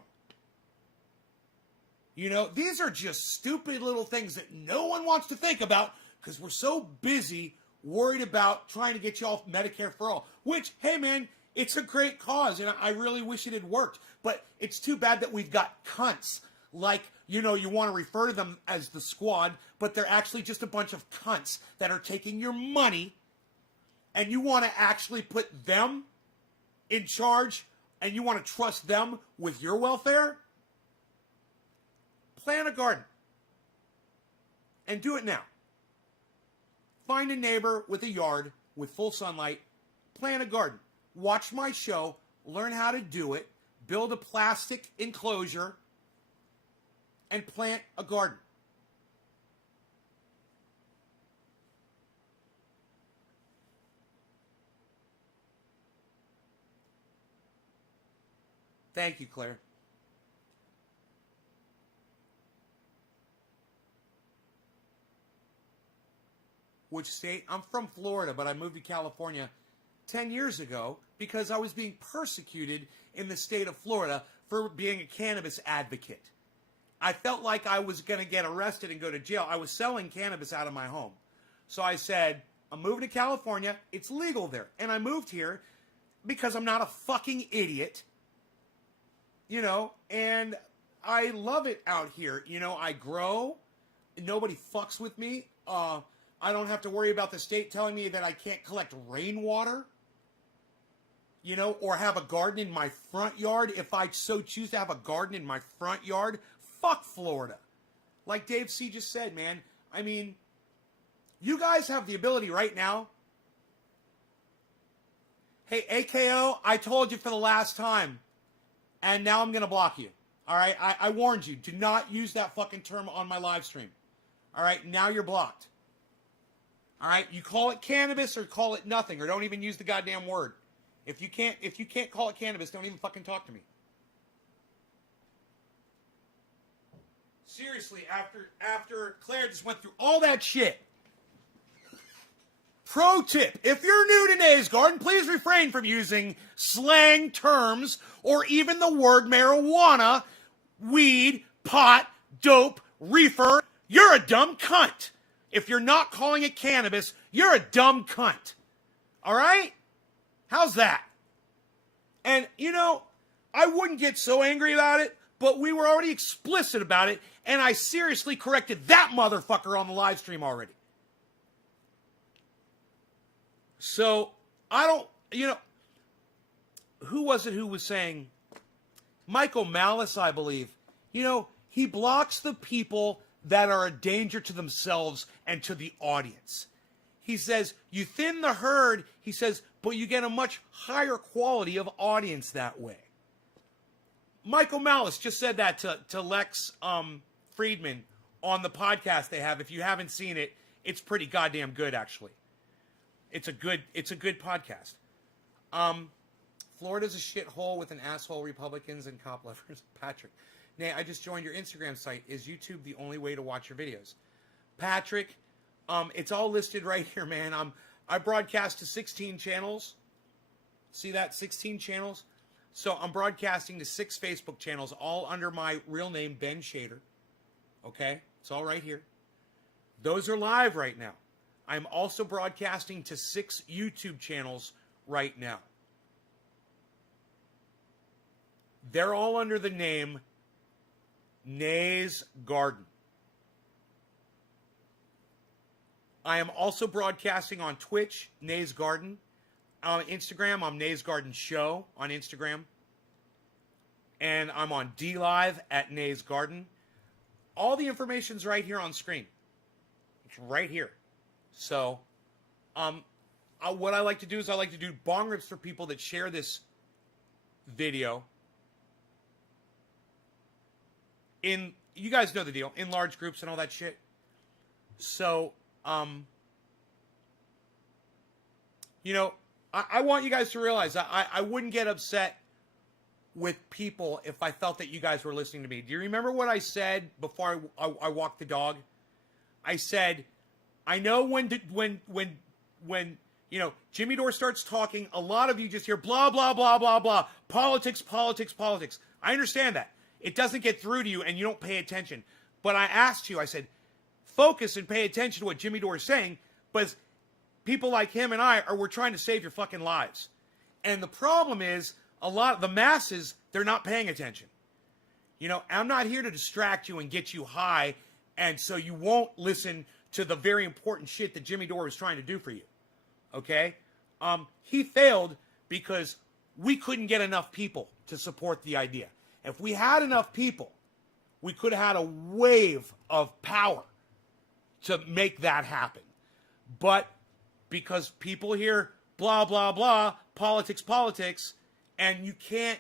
You know, these are just stupid little things that no one wants to think about because we're so busy worried about trying to get you off Medicare for all. Which, hey man, it's a great cause, and I really wish it had worked. But it's too bad that we've got cunts. Like, you know, you want to refer to them as the squad, but they're actually just a bunch of cunts that are taking your money, and you want to actually put them in charge, and you want to trust them with your welfare? Plant a garden. And do it now. Find a neighbor with a yard with full sunlight. Plant a garden. Watch my show. Learn how to do it. Build a plastic enclosure. And plant a garden. Thank you, Claire. Which state? I'm from Florida, but I moved to California 10 years ago because I was being persecuted in the state of Florida for being a cannabis advocate. I felt like I was going to get arrested and go to jail. I was selling cannabis out of my home. So I said, I'm moving to California. It's legal there. And I moved here because I'm not a fucking idiot. You know, and I love it out here. You know, I grow. Nobody fucks with me. I don't have to worry about the state telling me that I can't collect rainwater, you know, or have a garden in my front yard. If I so choose to have a garden in my front yard, fuck Florida. Like Dave C. just said, man, I mean, you guys have the ability right now. Hey, AKO, I told you for the last time, and now I'm going to block you. All right, I warned you. Do not use that fucking term on my live stream. All right, now you're blocked. All right, you call it cannabis or call it nothing, or don't even use the goddamn word. If you can't call it cannabis, don't even fucking talk to me. Seriously, after Claire just went through all that shit. Pro tip, if you're new to Nays Garden, please refrain from using slang terms or even the word marijuana, weed, pot, dope, reefer. You're a dumb cunt. If you're not calling it cannabis, you're a dumb cunt. All right? How's that? And, you know, I wouldn't get so angry about it, but we were already explicit about it, and I seriously corrected that motherfucker on the live stream already. So, I don't, you know, who was it who was saying? Michael Malice, I believe. You know, he blocks the people that are a danger to themselves and to the audience. He says, you thin the herd, he says, but you get a much higher quality of audience that way. Michael Malice just said that to Lex Friedman on the podcast they have. If you haven't seen it, it's pretty goddamn good, actually. It's a good podcast. Florida's a shithole with an asshole Republicans and cop lovers. Patrick. Nay, I just joined your Instagram site. Is YouTube the only way to watch your videos? Patrick, it's all listed right here, man. I broadcast to 16 channels. See that? 16 channels. So I'm broadcasting to 6 Facebook channels, all under my real name, Ben Shader. Okay? It's all right here. Those are live right now. I'm also broadcasting to 6 YouTube channels right now. They're all under the name Nay's Garden. I am also broadcasting on Twitch, Nay's Garden. On Instagram, I'm Nay's Garden Show on Instagram. And I'm on DLive at Nay's Garden. All the information's right here on screen. It's right here. So, what I like to do is I like to do bong rips for people that share this video in, you guys know the deal, in large groups and all that shit. So, you know, I want you guys to realize I wouldn't get upset with people if I felt that you guys were listening to me. Do you remember what I said before I walked the dog? I said, I know when you know, Jimmy Dore starts talking, a lot of you just hear blah, blah, blah, blah, blah. Politics, politics, politics. I understand that. It doesn't get through to you and you don't pay attention. But I asked you, I said, focus and pay attention to what Jimmy Dore is saying, but people like him and we're trying to save your fucking lives. And the problem is, a lot of the masses, they're not paying attention. You know, I'm not here to distract you and get you high, and so you won't listen to the very important shit that Jimmy Dore is trying to do for you. Okay? He failed because we couldn't get enough people to support the idea. If we had enough people, we could have had a wave of power to make that happen. But because people hear blah, blah, blah, politics, politics, and you can't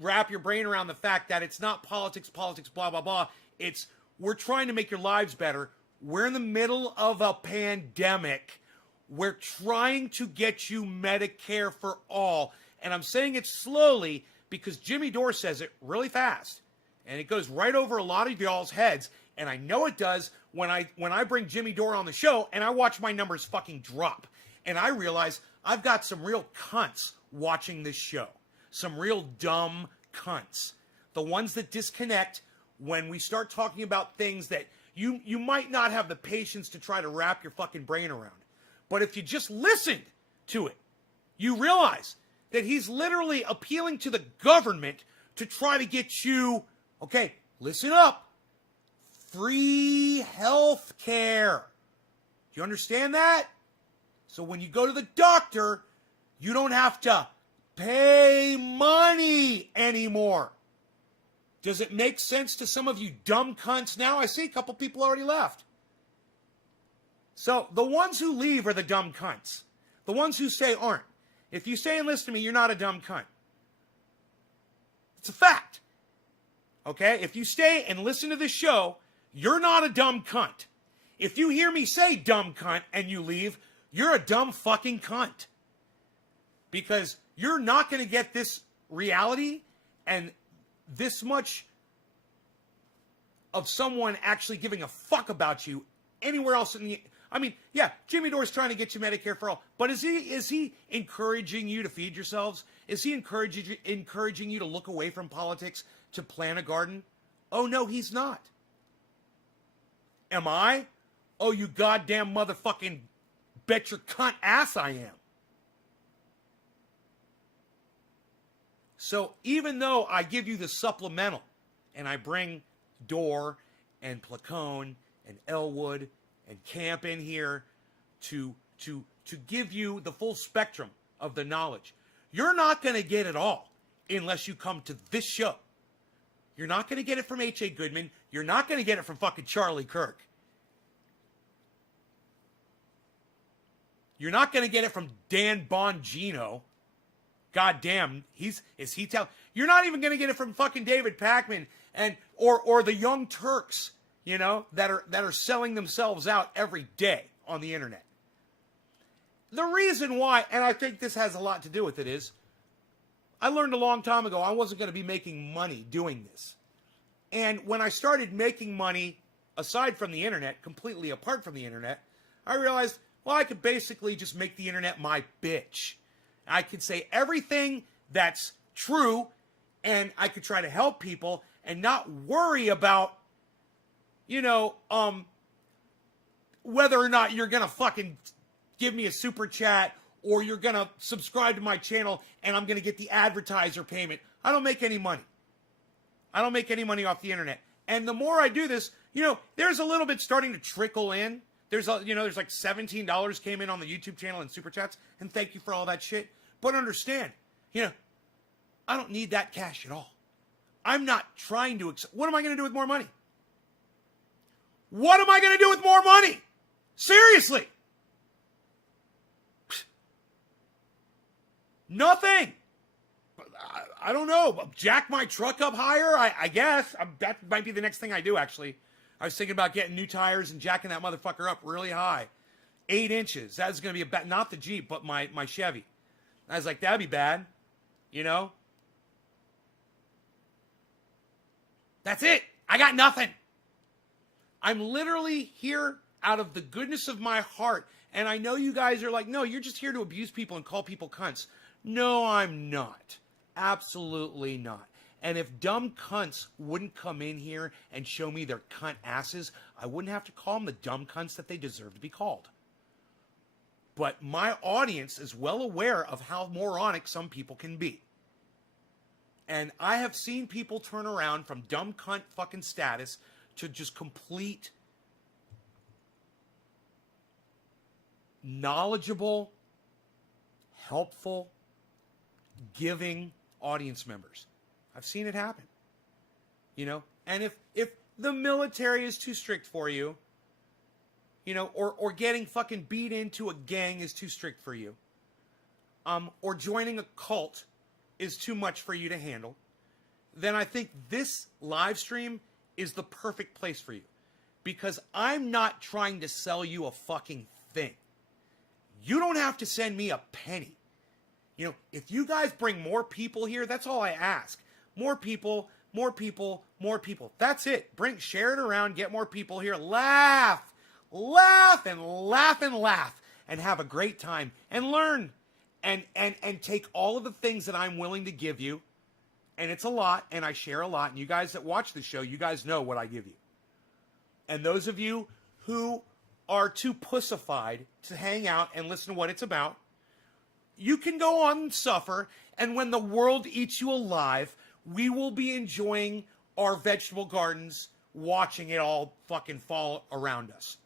wrap your brain around the fact that it's not politics, politics, blah, blah, blah. It's, we're trying to make your lives better. We're in the middle of a pandemic. We're trying to get you Medicare for all. And I'm saying it slowly because Jimmy Dore says it really fast. And it goes right over a lot of y'all's heads. And I know it does when I bring Jimmy Dore on the show and I watch my numbers fucking drop. And I realize I've got some real cunts watching this show. Some real dumb cunts. The ones that disconnect when we start talking about things that you might not have the patience to try to wrap your fucking brain around. But if you just listened to it, you realize that he's literally appealing to the government to try to get you, okay, listen up, free health care. Do you understand that? So when you go to the doctor, you don't have to pay money anymore. Does it make sense to some of you dumb cunts now? I see a couple people already left. So the ones who leave are the dumb cunts. The ones who stay aren't. If you stay and listen to me, you're not a dumb cunt. It's a fact. Okay? If you stay and listen to this show, you're not a dumb cunt. If you hear me say dumb cunt and you leave, you're a dumb fucking cunt. Because you're not going to get this reality and this much of someone actually giving a fuck about you anywhere else in the... I mean, yeah, Jimmy Dore's trying to get you Medicare for all, but is he encouraging you to feed yourselves? Is he encouraging you to look away from politics to plant a garden? Oh, no, he's not. Am I? Oh, you goddamn motherfucking bet your cunt ass I am. So even though I give you the supplemental and I bring Dore and Placone and Elwood and Camp in here to give you the full spectrum of the knowledge, you're not going to get it all unless you come to this show. You're not going to get it from H.A. Goodman. You're not going to get it from fucking Charlie Kirk. You're not going to get it from Dan Bongino. God damn, you're not even going to get it from fucking David Pakman and or the Young Turks, you know, that are selling themselves out every day on the internet. The reason why, and I think this has a lot to do with it, is I learned a long time ago I wasn't going to be making money doing this. And when I started making money aside from the internet, completely apart from the internet, I realized, well, I could basically just make the internet my bitch. I could say everything that's true, and I could try to help people and not worry about, you know, whether or not you're going to fucking give me a super chat or you're going to subscribe to my channel and I'm going to get the advertiser payment. I don't make any money. I don't make any money off the internet. And the more I do this, there's a little bit starting to trickle in. There's like $17 came in on the YouTube channel and Super Chats. And thank you for all that shit. But understand, I don't need that cash at all. I'm not trying to, what am I going to do with more money? What am I going to do with more money? Seriously. Nothing. I don't know. Jack my truck up higher, I guess. That might be the next thing I do, actually. I was thinking about getting new tires and jacking that motherfucker up really high. 8 inches. That's going to be not the Jeep, but my Chevy. I was like, that'd be bad. That's it. I got nothing. I'm literally here out of the goodness of my heart. And I know you guys are like, no, you're just here to abuse people and call people cunts. No, I'm not. Absolutely not. And if dumb cunts wouldn't come in here and show me their cunt asses, I wouldn't have to call them the dumb cunts that they deserve to be called. But my audience is well aware of how moronic some people can be. And I have seen people turn around from dumb cunt fucking status to just complete knowledgeable, helpful, giving audience members. I've seen it happen. And if the military is too strict for you, or getting fucking beat into a gang is too strict for you, or joining a cult is too much for you to handle, then I think this live stream is the perfect place for you. Because I'm not trying to sell you a fucking thing. You don't have to send me a penny. If you guys bring more people here, that's all I ask. More people, more people, more people. That's it. Share it around, get more people here. Laugh, laugh, and laugh, and laugh. And have a great time. And learn. And take all of the things that I'm willing to give you. And it's a lot, and I share a lot. And you guys that watch the show, you guys know what I give you. And those of you who are too pussified to hang out and listen to what it's about, you can go on and suffer, and when the world eats you alive, we will be enjoying our vegetable gardens, watching it all fucking fall around us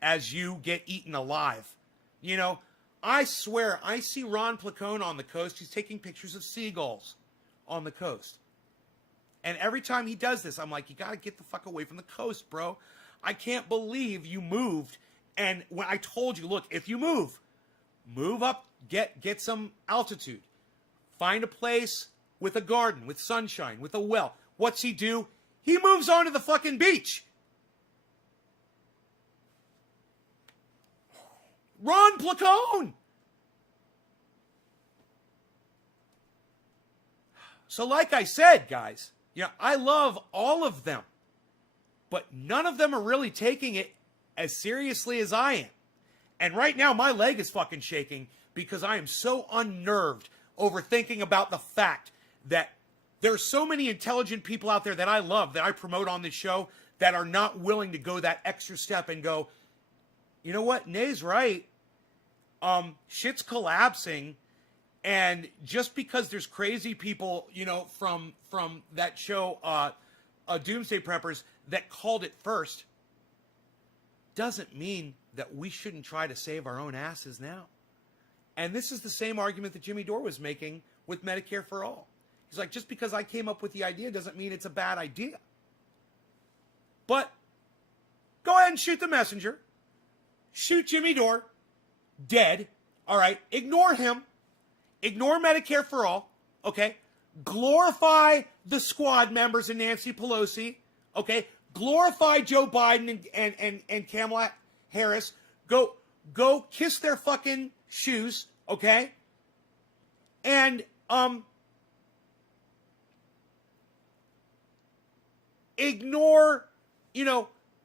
as you get eaten alive. I swear, I see Ron Placone on the coast. He's taking pictures of seagulls on the coast. And every time he does this, I'm like, you got to get the fuck away from the coast, bro. I can't believe you moved. And when I told you, look, if you move up, get some altitude. Find a place with a garden, with sunshine, with a well. What's he do? He moves on to the fucking beach. Ron Placone. So like I said, guys, I love all of them. But none of them are really taking it as seriously as I am. And right now, my leg is fucking shaking because I am so unnerved over thinking about the fact that there are so many intelligent people out there that I love, that I promote on this show, that are not willing to go that extra step and go, you know what, Nay's right. Shit's collapsing. And just because there's crazy people, from that show, Doomsday Preppers, that called it first, doesn't mean that we shouldn't try to save our own asses now. And this is the same argument that Jimmy Dore was making with Medicare for All. He's like, just because I came up with the idea doesn't mean it's a bad idea. But go ahead and shoot the messenger. Shoot Jimmy Dore. Dead. All right. Ignore him. Ignore Medicare for All. Okay. Glorify the squad members and Nancy Pelosi. Okay. Glorify Joe Biden and Kamala Harris. Go kiss their fucking shoes. Okay. And, ignore,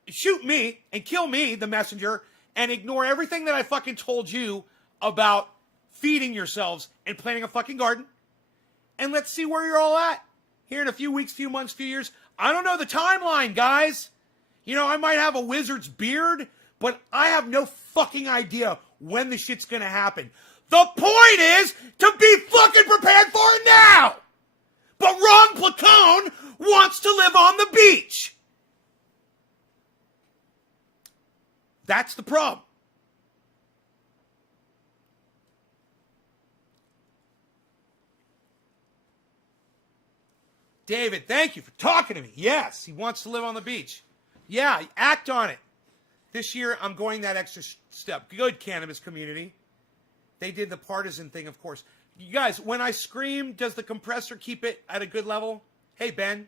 shoot me and kill me, the messenger, and ignore everything that I fucking told you about feeding yourselves and planting a fucking garden. And let's see where you're all at here in a few weeks, few months, few years. I don't know the timeline, guys. I might have a wizard's beard, but I have no fucking idea when the shit's gonna happen. The point is to be fucking prepared for it now. But Ron Placone wants to live on the beach. That's the problem. David, thank you for talking to me. Yes, he wants to live on the beach. Yeah, act on it. This year, I'm going that extra step. Good, cannabis community. They did the partisan thing, of course. You guys, when I scream, does the compressor keep it at a good level? Hey, Ben,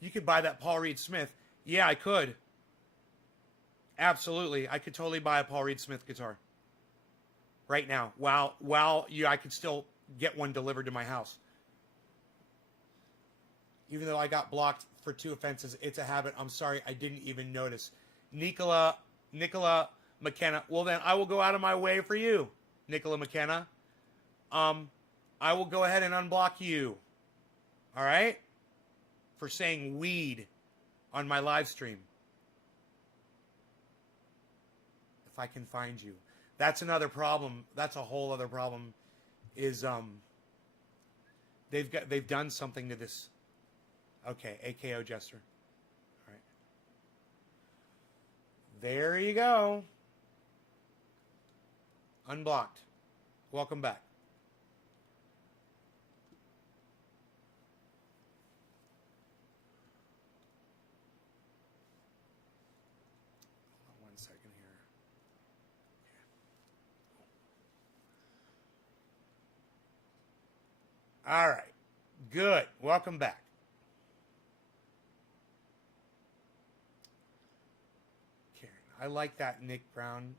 you could buy that Paul Reed Smith. Yeah, I could. Absolutely. I could totally buy a Paul Reed Smith guitar right now. I could still get one delivered to my house. Even though I got blocked for 2 offenses, it's a habit. I'm sorry, I didn't even notice. Nicola McKenna. Well, then I will go out of my way for you, Nicola McKenna. I will go ahead and unblock you. All right? For saying weed on my live stream. If I can find you. That's another problem. That's a whole other problem. Is they've done something to this. Okay, AKO Jester. All right. There you go. Unblocked. Welcome back. Hold on 1 second here. All right. Good. Welcome back. I like that, Nick Brown.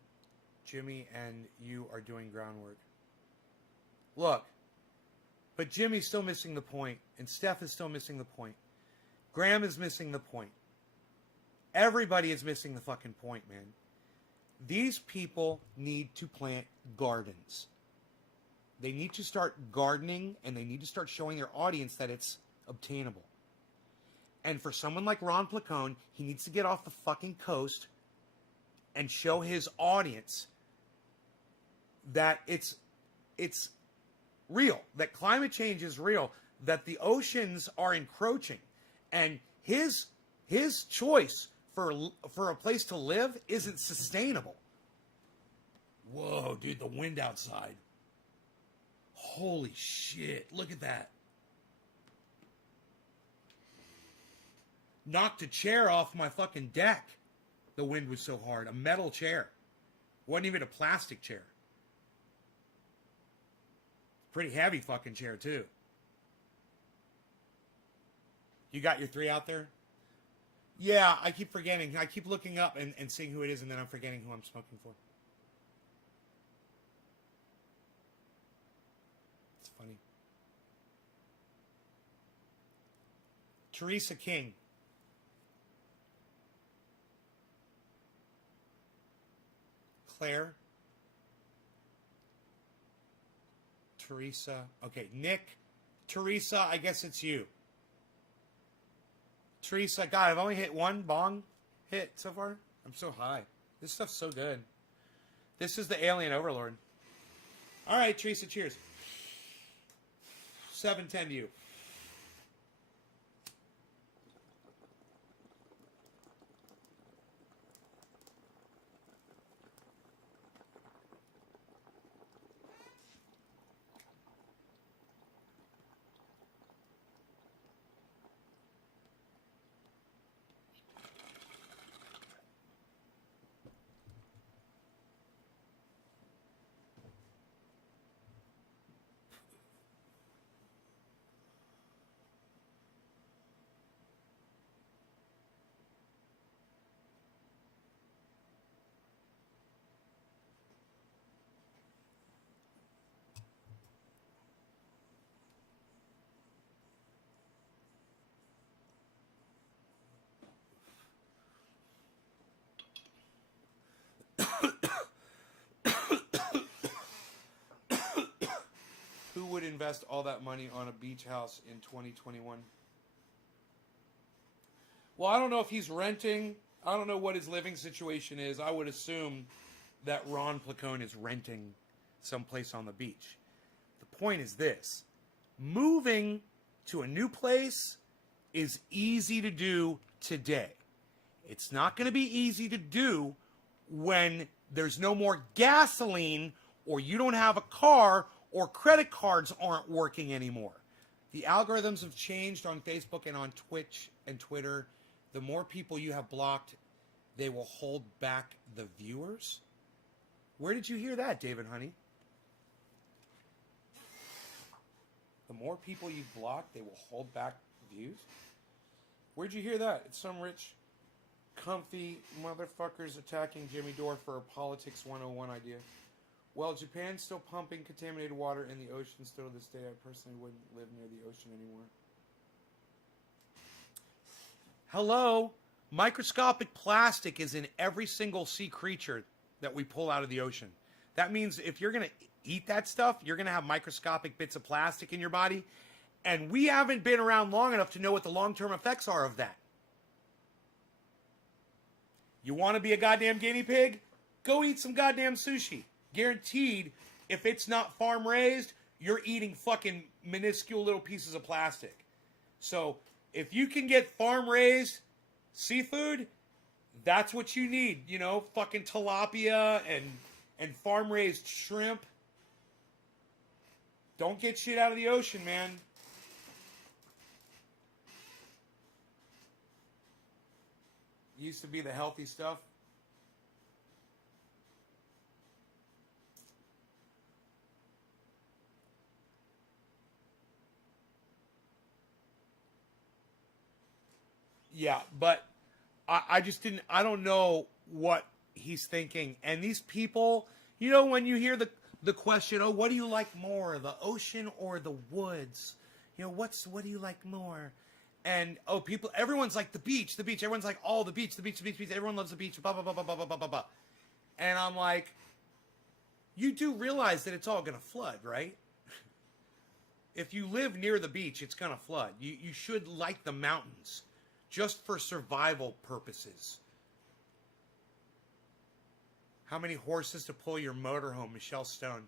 Jimmy and you are doing groundwork. Look, but Jimmy's still missing the point, and Steph is still missing the point. Graham is missing the point. Everybody is missing the fucking point, man. These people need to plant gardens. They need to start gardening, and they need to start showing their audience that it's obtainable. And for someone like Ron Placone, he needs to get off the fucking coast and show his audience that it's real, that climate change is real, that the oceans are encroaching, and his choice for a place to live isn't sustainable. Whoa, dude, the wind outside. Holy shit, look at that. Knocked a chair off my fucking deck. The wind was so hard. A metal chair. Wasn't even a plastic chair. Pretty heavy fucking chair, too. You got your 3 out there? Yeah, I keep forgetting. I keep looking up and seeing who it is, and then I'm forgetting who I'm smoking for. It's funny. Teresa King. Claire, Teresa, okay, Nick, Teresa, I guess it's you. Teresa, God, I've only hit 1 bong hit so far. I'm so high. This stuff's so good. This is the Alien Overlord. All right, Teresa, cheers. 710 to you. Who would invest all that money on a beach house in 2021? Well, I don't know if he's renting. I don't know what his living situation is. I would assume that Ron Placone is renting someplace on the beach. The point is this. Moving to a new place is easy to do today. It's not going to be easy to do when there's no more gasoline or you don't have a car or credit cards aren't working anymore. The algorithms have changed on Facebook and on Twitch and Twitter. The more people you have blocked, they will hold back the viewers. Where did you hear that, David Honey? The more people you block, they will hold back views? Where'd you hear that? It's some rich, comfy motherfuckers attacking Jimmy Dore for a Politics 101 idea. Well, Japan's still pumping contaminated water in the ocean still to this day. I personally wouldn't live near the ocean anymore. Hello? Microscopic plastic is in every single sea creature that we pull out of the ocean. That means if you're going to eat that stuff, you're going to have microscopic bits of plastic in your body. And we haven't been around long enough to know what the long-term effects are of that. You want to be a goddamn guinea pig? Go eat some goddamn sushi. Guaranteed, if it's not farm raised, you're eating fucking minuscule little pieces of plastic. So if you can get farm raised seafood, that's what you need. You know, fucking tilapia and farm raised shrimp. Don't get shit out of the ocean, man. Used to be the healthy stuff. Yeah, but I just didn't, I don't know what he's thinking. And these people, you know, when you hear the question, oh, what do you like more, the ocean or the woods? You know, what do you like more? And, oh, people, everyone's like the beach. Everyone's like, oh, the beach. Everyone loves the beach, blah, blah, blah, blah, blah, blah, blah, blah. And I'm like, you do realize that it's all going to flood, right? If you live near the beach, it's going to flood. You should like the mountains, just for survival purposes. How many horses to pull your motorhome, Michelle Stone?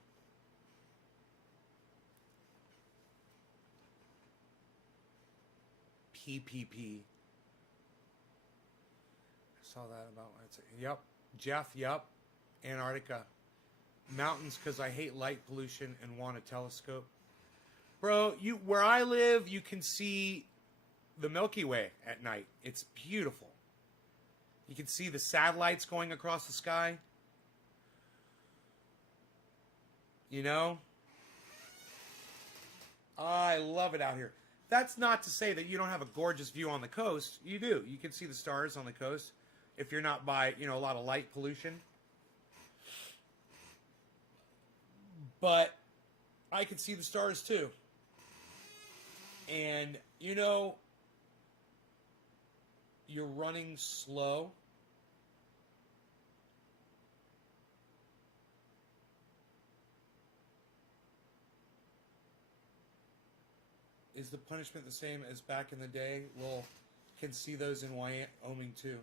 PPP. I saw that about. Yep. Jeff. Yep. Antarctica. Mountains because I hate light pollution and want a telescope. Bro, where I live, you can see the Milky Way at night. It's beautiful. You can see the satellites going across the sky. You know? I love it out here. That's not to say that you don't have a gorgeous view on the coast. You do. You can see the stars on the coast if you're not by, you know, a lot of light pollution. But I can see the stars too. And, you know, you're running slow. Is the punishment the same as back in the day? Well, can see those in Wyoming too.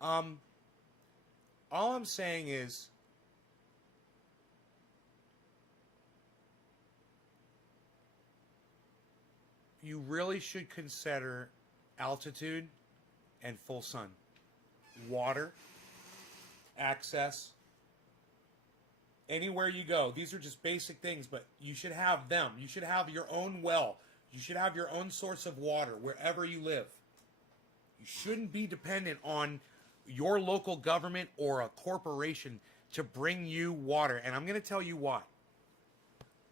All I'm saying is, you really should consider altitude and full sun. Water, access, anywhere you go. These are just basic things, but you should have them. You should have your own well. You should have your own source of water wherever you live. You shouldn't be dependent on your local government or a corporation to bring you water. And I'm going to tell you why.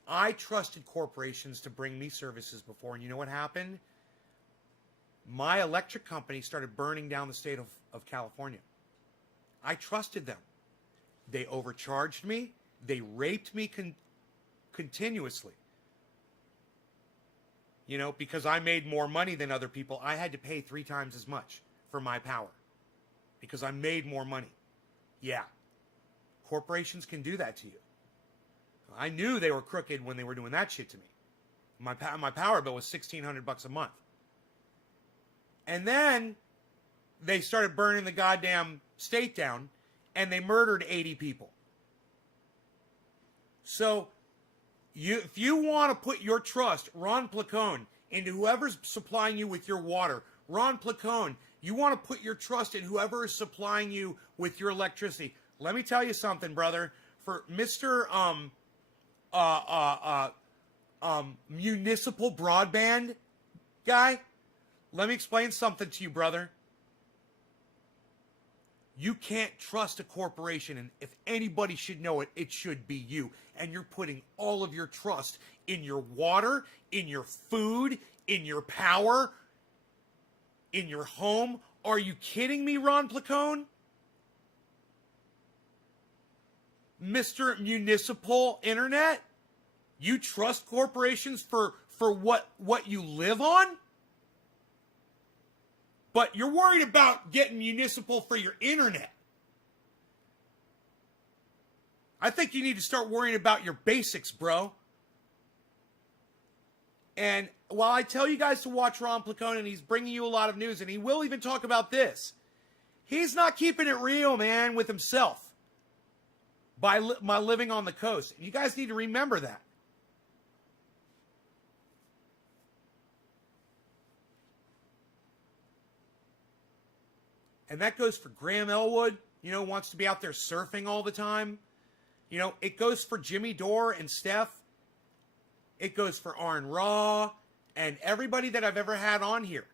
I trusted corporations to bring me services before, and you know what happened? My electric company started burning down the state of California. I trusted them. They overcharged me. They raped me continuously. You know, because I made more money than other people, I had to pay 3 times as much for my power. Because I made more money. Yeah. Corporations can do that to you. I knew they were crooked when they were doing that shit to me. My power bill was $1,600 a month. And then they started burning the goddamn state down, and they murdered 80 people. So if you want to put your trust, Ron Placone, into whoever's supplying you with your water, Ron Placone, you want to put your trust in whoever is supplying you with your electricity. Let me tell you something, brother. For Mr. Municipal broadband guy, let me explain something to you, brother. You can't trust a corporation, and if anybody should know it, it should be you. And you're putting all of your trust in your water, in your food, in your power, in your home. Are you kidding me, Ron Placone? Mr. Municipal Internet? You trust corporations for what you live on? But you're worried about getting municipal for your internet. I think you need to start worrying about your basics, bro. And while I tell you guys to watch Ron Placone, and he's bringing you a lot of news, and he will even talk about this, he's not keeping it real, man, with himself by living on the coast. You guys need to remember that. And that goes for Graham Elwood, wants to be out there surfing all the time. It goes for Jimmy Dore and Steph. It goes for Arn Raw and everybody that I've ever had on here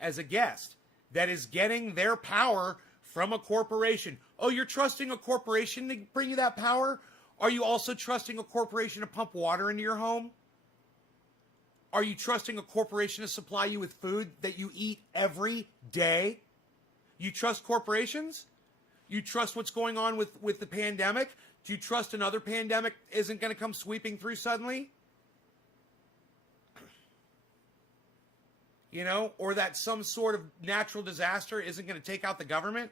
as a guest that is getting their power from a corporation. Oh, you're trusting a corporation to bring you that power? Are you also trusting a corporation to pump water into your home? Are you trusting a corporation to supply you with food that you eat every day? You trust corporations? You trust what's going on with the pandemic? Do you trust another pandemic isn't going to come sweeping through suddenly? Or that some sort of natural disaster isn't going to take out the government?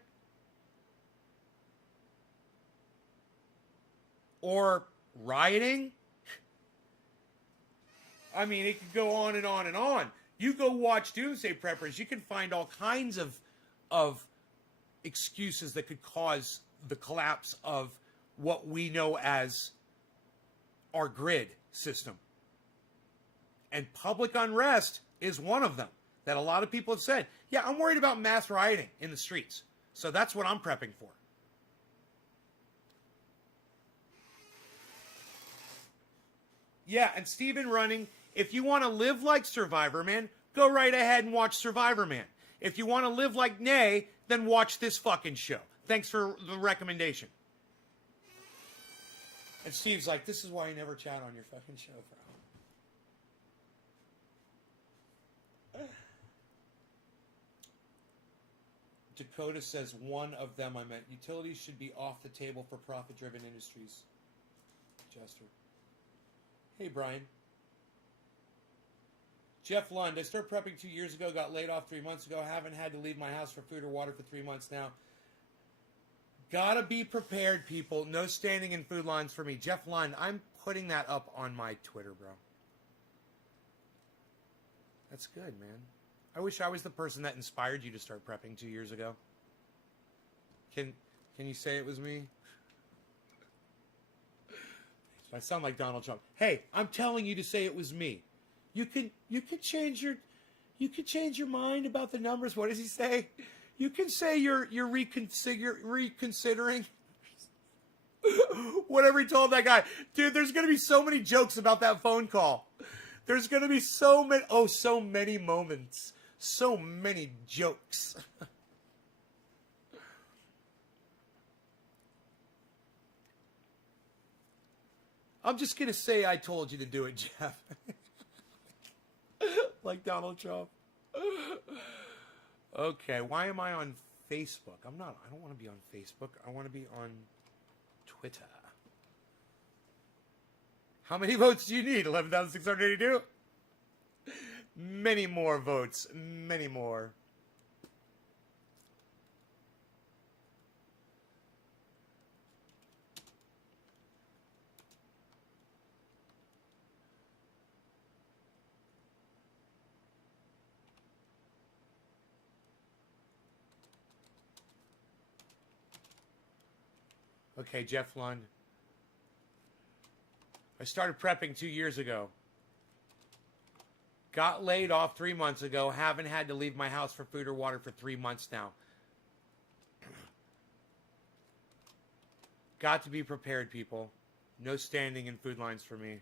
Or rioting? I mean, it could go on and on and on. You go watch Doomsday Preppers, you can find all kinds of excuses that could cause the collapse of what we know as our grid system. And public unrest is one of them that a lot of people have said, yeah, I'm worried about mass rioting in the streets. So that's what I'm prepping for. Yeah, and Steven Running, if you want to live like Survivor Man, go right ahead and watch Survivor Man. If you want to live like Nay, then watch this fucking show. Thanks for the recommendation. And Steve's like, this is why you never chat on your fucking show, bro. Dakota says, one of them I meant. Utilities should be off the table for profit-driven industries. Jester. Hey, Brian. Jeff Lund, I started prepping 2 years ago, got laid off 3 months ago, haven't had to leave my house for food or water for 3 months now. Gotta be prepared, people. No standing in food lines for me. Jeff Lund, I'm putting that up on my Twitter, bro. That's good, man. I wish I was the person that inspired you to start prepping 2 years ago. Can you say it was me? I sound like Donald Trump. Hey, I'm telling you to say it was me. You could change your mind about the numbers. What does he say? You can say you're reconsidering. Whatever he told that guy. Dude, there's gonna be so many jokes about that phone call. There's gonna be so many moments. So many jokes. I'm just gonna say I told you to do it, Jeff. Like Donald Trump. Okay, why am I on Facebook? I don't want to be on Facebook. I want to be on Twitter. How many votes do you need? 11,682? Many more votes. Many more. Okay, Jeff Lund. I started prepping 2 years ago. Got laid off 3 months ago. Haven't had to leave my house for food or water for 3 months now. Got to be prepared, people. No standing in food lines for me.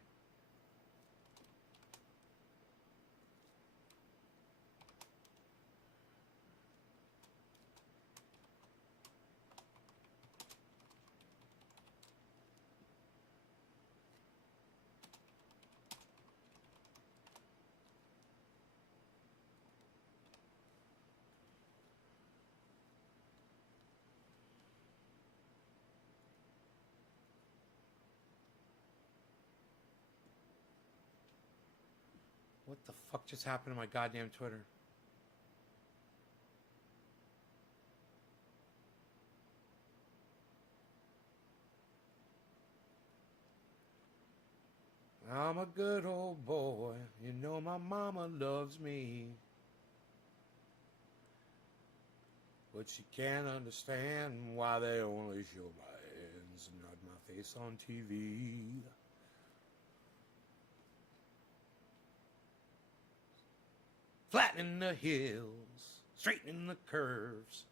What the fuck just happened to my goddamn Twitter? I'm a good old boy. You know my mama loves me. But she can't understand why they only show my hands and not my face on TV. Flattening the hills, straightening the curves.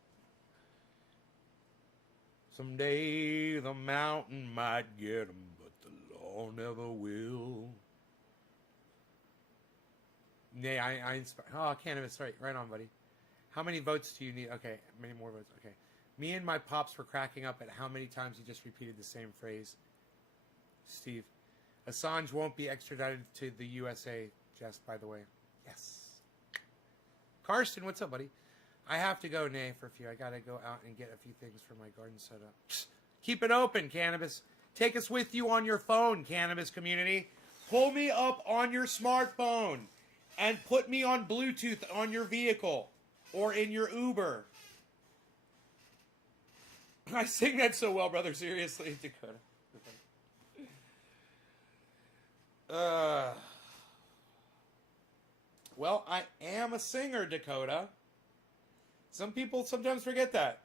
Someday the mountain might get 'em, but the law never will. Nay, I inspire. Oh, cannabis, right on, buddy. How many votes do you need? Okay, many more votes. Okay. Me and my pops were cracking up at how many times he just repeated the same phrase. Steve, Assange won't be extradited to the USA, Jess, by the way. Yes. Karsten, what's up, buddy? I have to go, Nay, for a few. I got to go out and get a few things for my garden set up. Keep it open, Cannabis. Take us with you on your phone, Cannabis community. Pull me up on your smartphone and put me on Bluetooth on your vehicle or in your Uber. I sing that so well, brother. Seriously, Dakota. Well, I am a singer, Dakota. Some people sometimes forget that.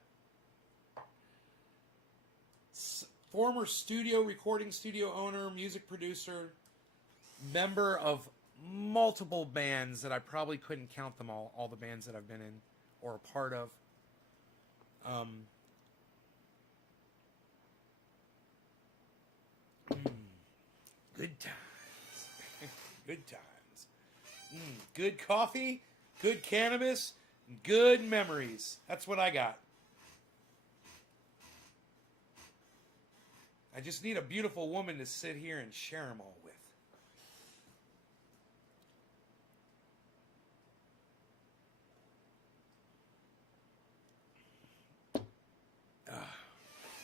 Former recording studio owner, music producer, member of multiple bands that I probably couldn't count them all the bands that I've been in or a part of. Good times. Good times. Good coffee, good cannabis, good memories. That's what I got. I just need a beautiful woman to sit here and share them all with.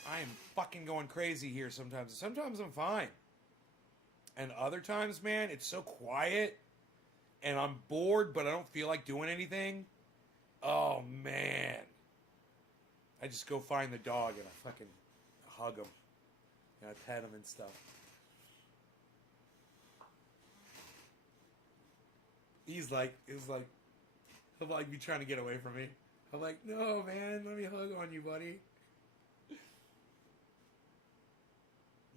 I am fucking going crazy here sometimes. Sometimes I'm fine. And other times, man, it's so quiet. And I'm bored, but I don't feel like doing anything. Oh, man. I just go find the dog and I fucking hug him. And I pet him and stuff. He'll like be trying to get away from me. I'm like, no, man, let me hug on you, buddy.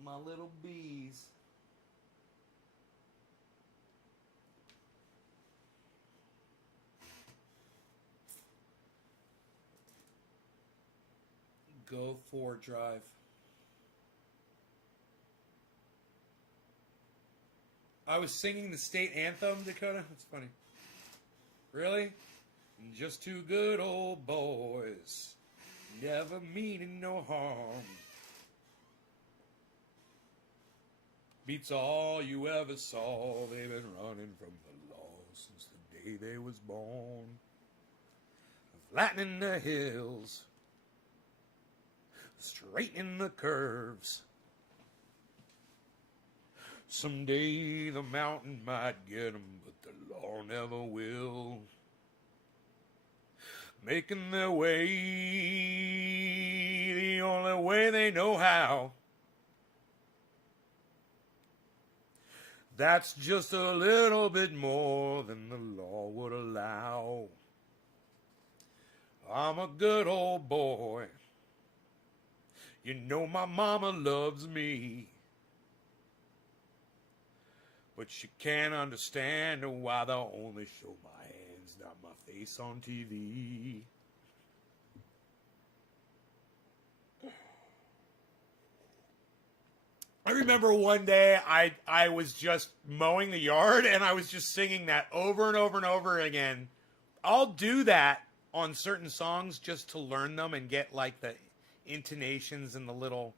My little bees. Go for drive. I was singing the state anthem, Dakota. That's funny. Really? Just two good old boys, never meaning no harm. Beats all you ever saw. They've been running from the law since the day they was born. Flattening the hills, straightening the curves. Someday the mountain might get 'em, but the law never will. Making their way the only way they know how. That's just a little bit more than the law would allow. I'm a good old boy. You know my mama loves me. but she can't understand why they only show my hands, not my face on TV. I remember one day I was just mowing the yard and I was just singing that over and over and over again. I'll do that on certain songs just to learn them and get like the intonations and the little,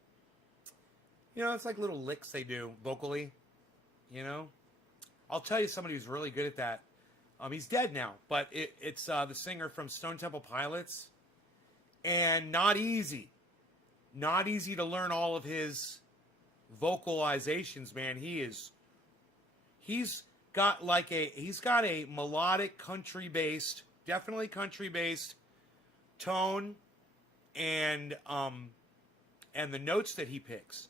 it's like little licks they do vocally, I'll tell you somebody who's really good at that. He's dead now, but it's the singer from Stone Temple Pilots, and not easy to learn all of his vocalizations, man. He's got a melodic definitely country based tone, and the notes that he picks,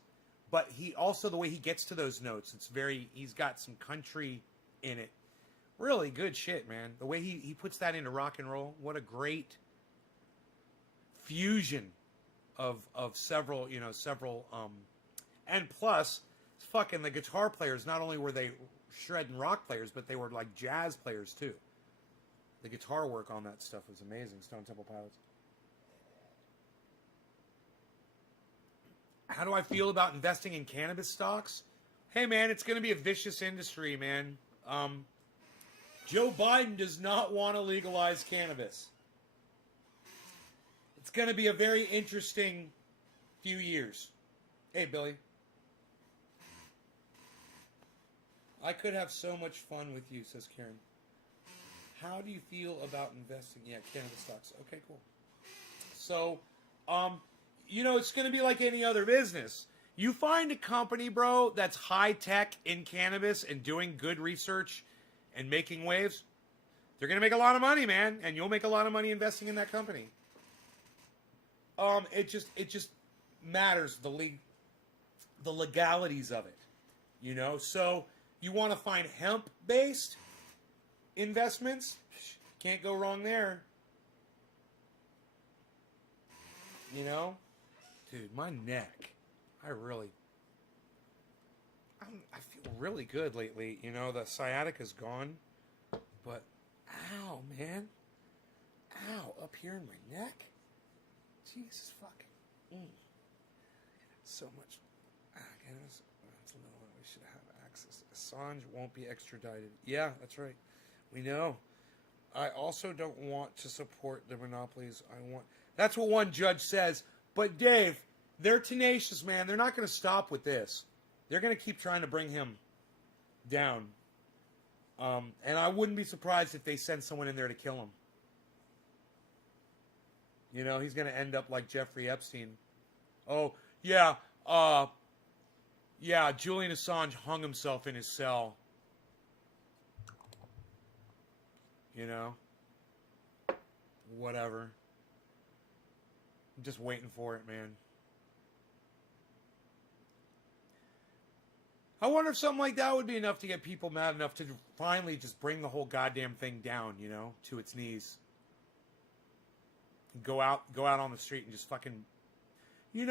but he also, the way he gets to those notes, he's got some country in it. Really good shit, man. The way he puts that into rock and roll, what a great fusion of several, and plus, fucking the guitar players, not only were they shredding rock players, but they were like jazz players too. The guitar work on that stuff was amazing. Stone Temple Pilots. How do I feel about investing in cannabis stocks? Hey, man, it's going to be a vicious industry, man. Joe Biden does not want to legalize cannabis. It's going to be a very interesting few years. Hey, Billy. I could have so much fun with you, says Karen. How do you feel about investing? Yeah, cannabis stocks. Okay, cool. So, it's going to be like any other business. You find a company, bro, that's high tech in cannabis and doing good research and making waves, they're going to make a lot of money, man, and you'll make a lot of money investing in that company. It just matters the legalities of it, So you want to find hemp-based investments? Can't go wrong there. Dude, my neck. I feel really good lately. The sciatica's gone. But, ow, man. Ow, up here in my neck. Jesus fucking. So much. That's another one we should have access. Assange won't be extradited. Yeah, that's right. We know. I also don't want to support the monopolies. That's what one judge says. But Dave, they're tenacious, man. They're not going to stop with this. They're going to keep trying to bring him down. And I wouldn't be surprised if they send someone in there to kill him. He's going to end up like Jeffrey Epstein. Oh, yeah. Julian Assange hung himself in his cell. Whatever. I'm just waiting for it, man. I wonder if something like that would be enough to get people mad enough to finally just bring the whole goddamn thing down, to its knees. Go out on the street and just fucking, I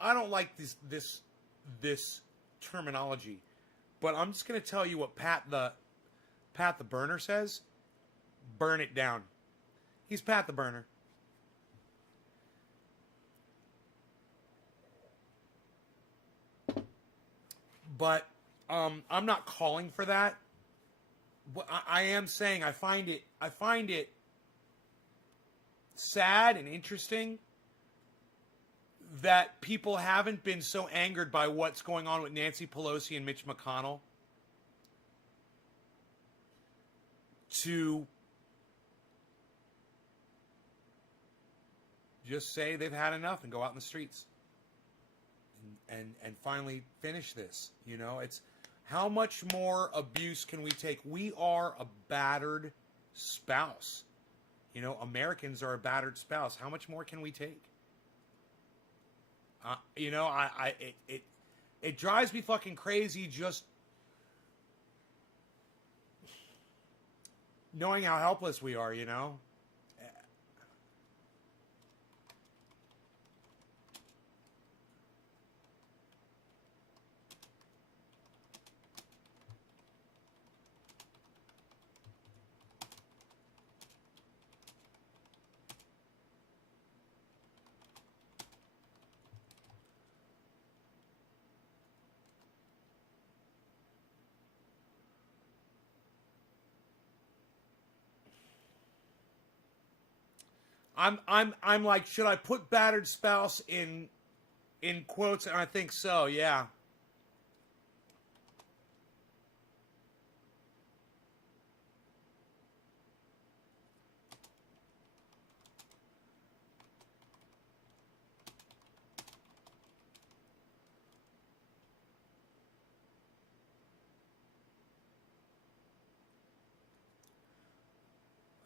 don't like this terminology, but I'm just gonna tell you what Pat the Burner says. Burn it down. He's Pat the Burner. But I'm not calling for that. But I am saying I find it sad and interesting that people haven't been so angered by what's going on with Nancy Pelosi and Mitch McConnell to just say they've had enough and go out in the streets and finally finish this. It's how much more abuse can we take? We are a battered spouse. Americans are a battered spouse. How much more can we take? It drives me fucking crazy just knowing how helpless we are, I'm like, should I put battered spouse in quotes? And I think so, yeah.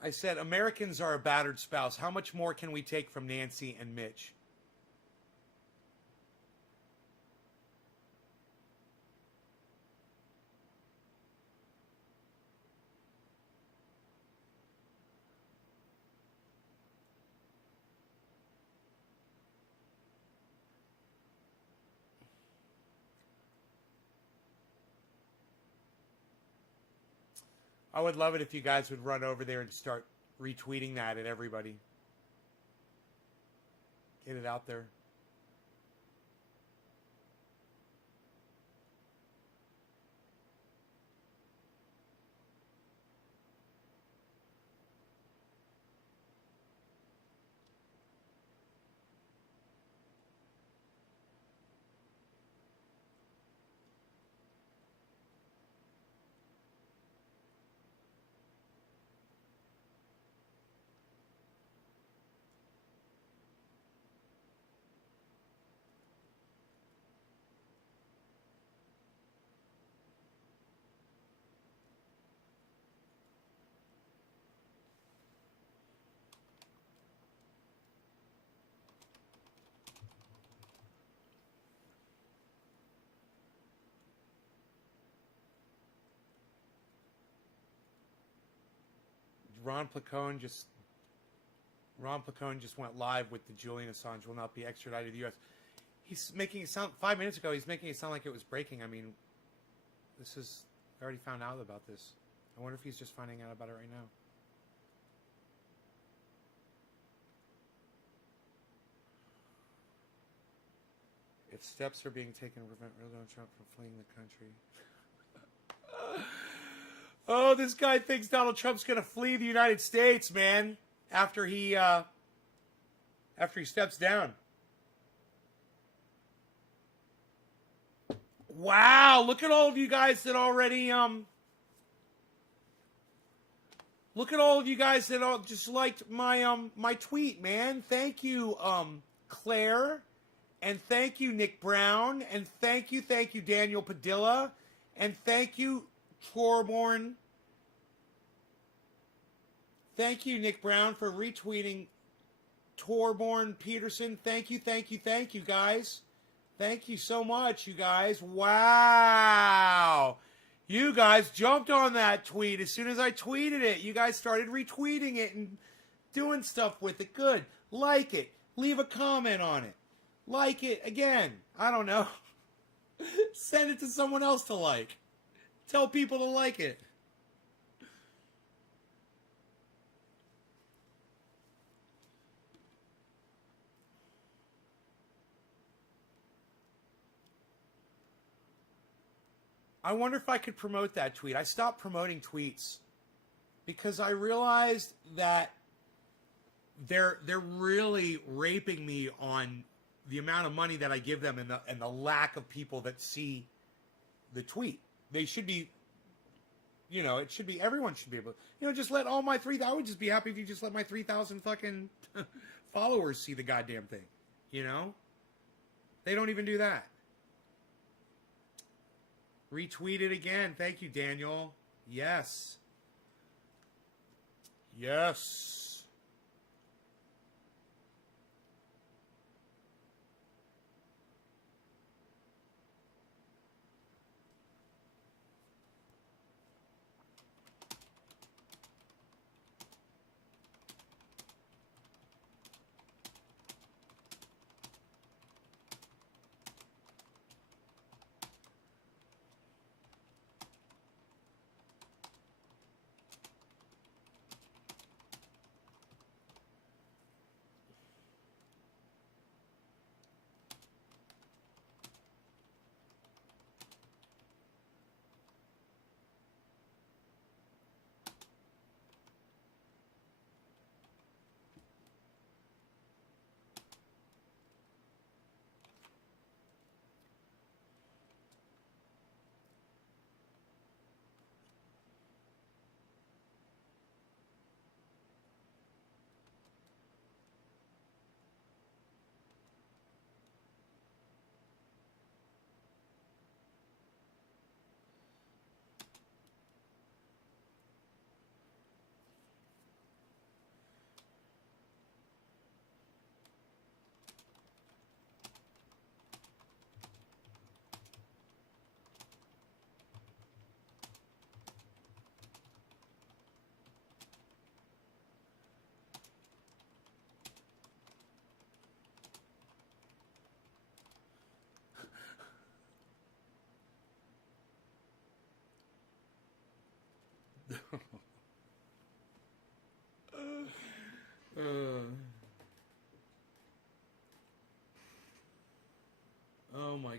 I said, Americans are a battered spouse. How much more can we take from Nancy and Mitch? I would love it if you guys would run over there and start retweeting that at everybody. Get it out there. Ron Placone just went live with the Julian Assange will not be extradited to the U.S. He's making it sound 5 minutes ago. He's making it sound like it was breaking. I mean, I already found out about this. I wonder if he's just finding out about it right now. If steps are being taken to prevent Donald Trump from fleeing the country. Oh, this guy thinks Donald Trump's going to flee the United States, man, after he steps down. Wow, look at all of you guys that already look at all of you guys that all just liked my my tweet, man. Thank you, Claire, and thank you, Nick Brown, and thank you, Daniel Padilla, and thank you, Torborn. Thank you, Nick Brown, for retweeting Torborn Peterson. Thank you, guys. Thank you so much, you guys. Wow. You guys jumped on that tweet as soon as I tweeted it. You guys started retweeting it and doing stuff with it. Good. Like it. Leave a comment on it. Like it again. I don't know. Send it to someone else to like. Tell people to like it. I wonder if I could promote that tweet. I stopped promoting tweets because I realized that they're really raping me on the amount of money that I give them and the lack of people that see the tweet. They should be, it should be, everyone should be able to, just let all my I would just be happy if you just let my 3,000 fucking followers see the goddamn thing, They don't even do that. Retweet it again. Thank you, Daniel. Yes. Yes.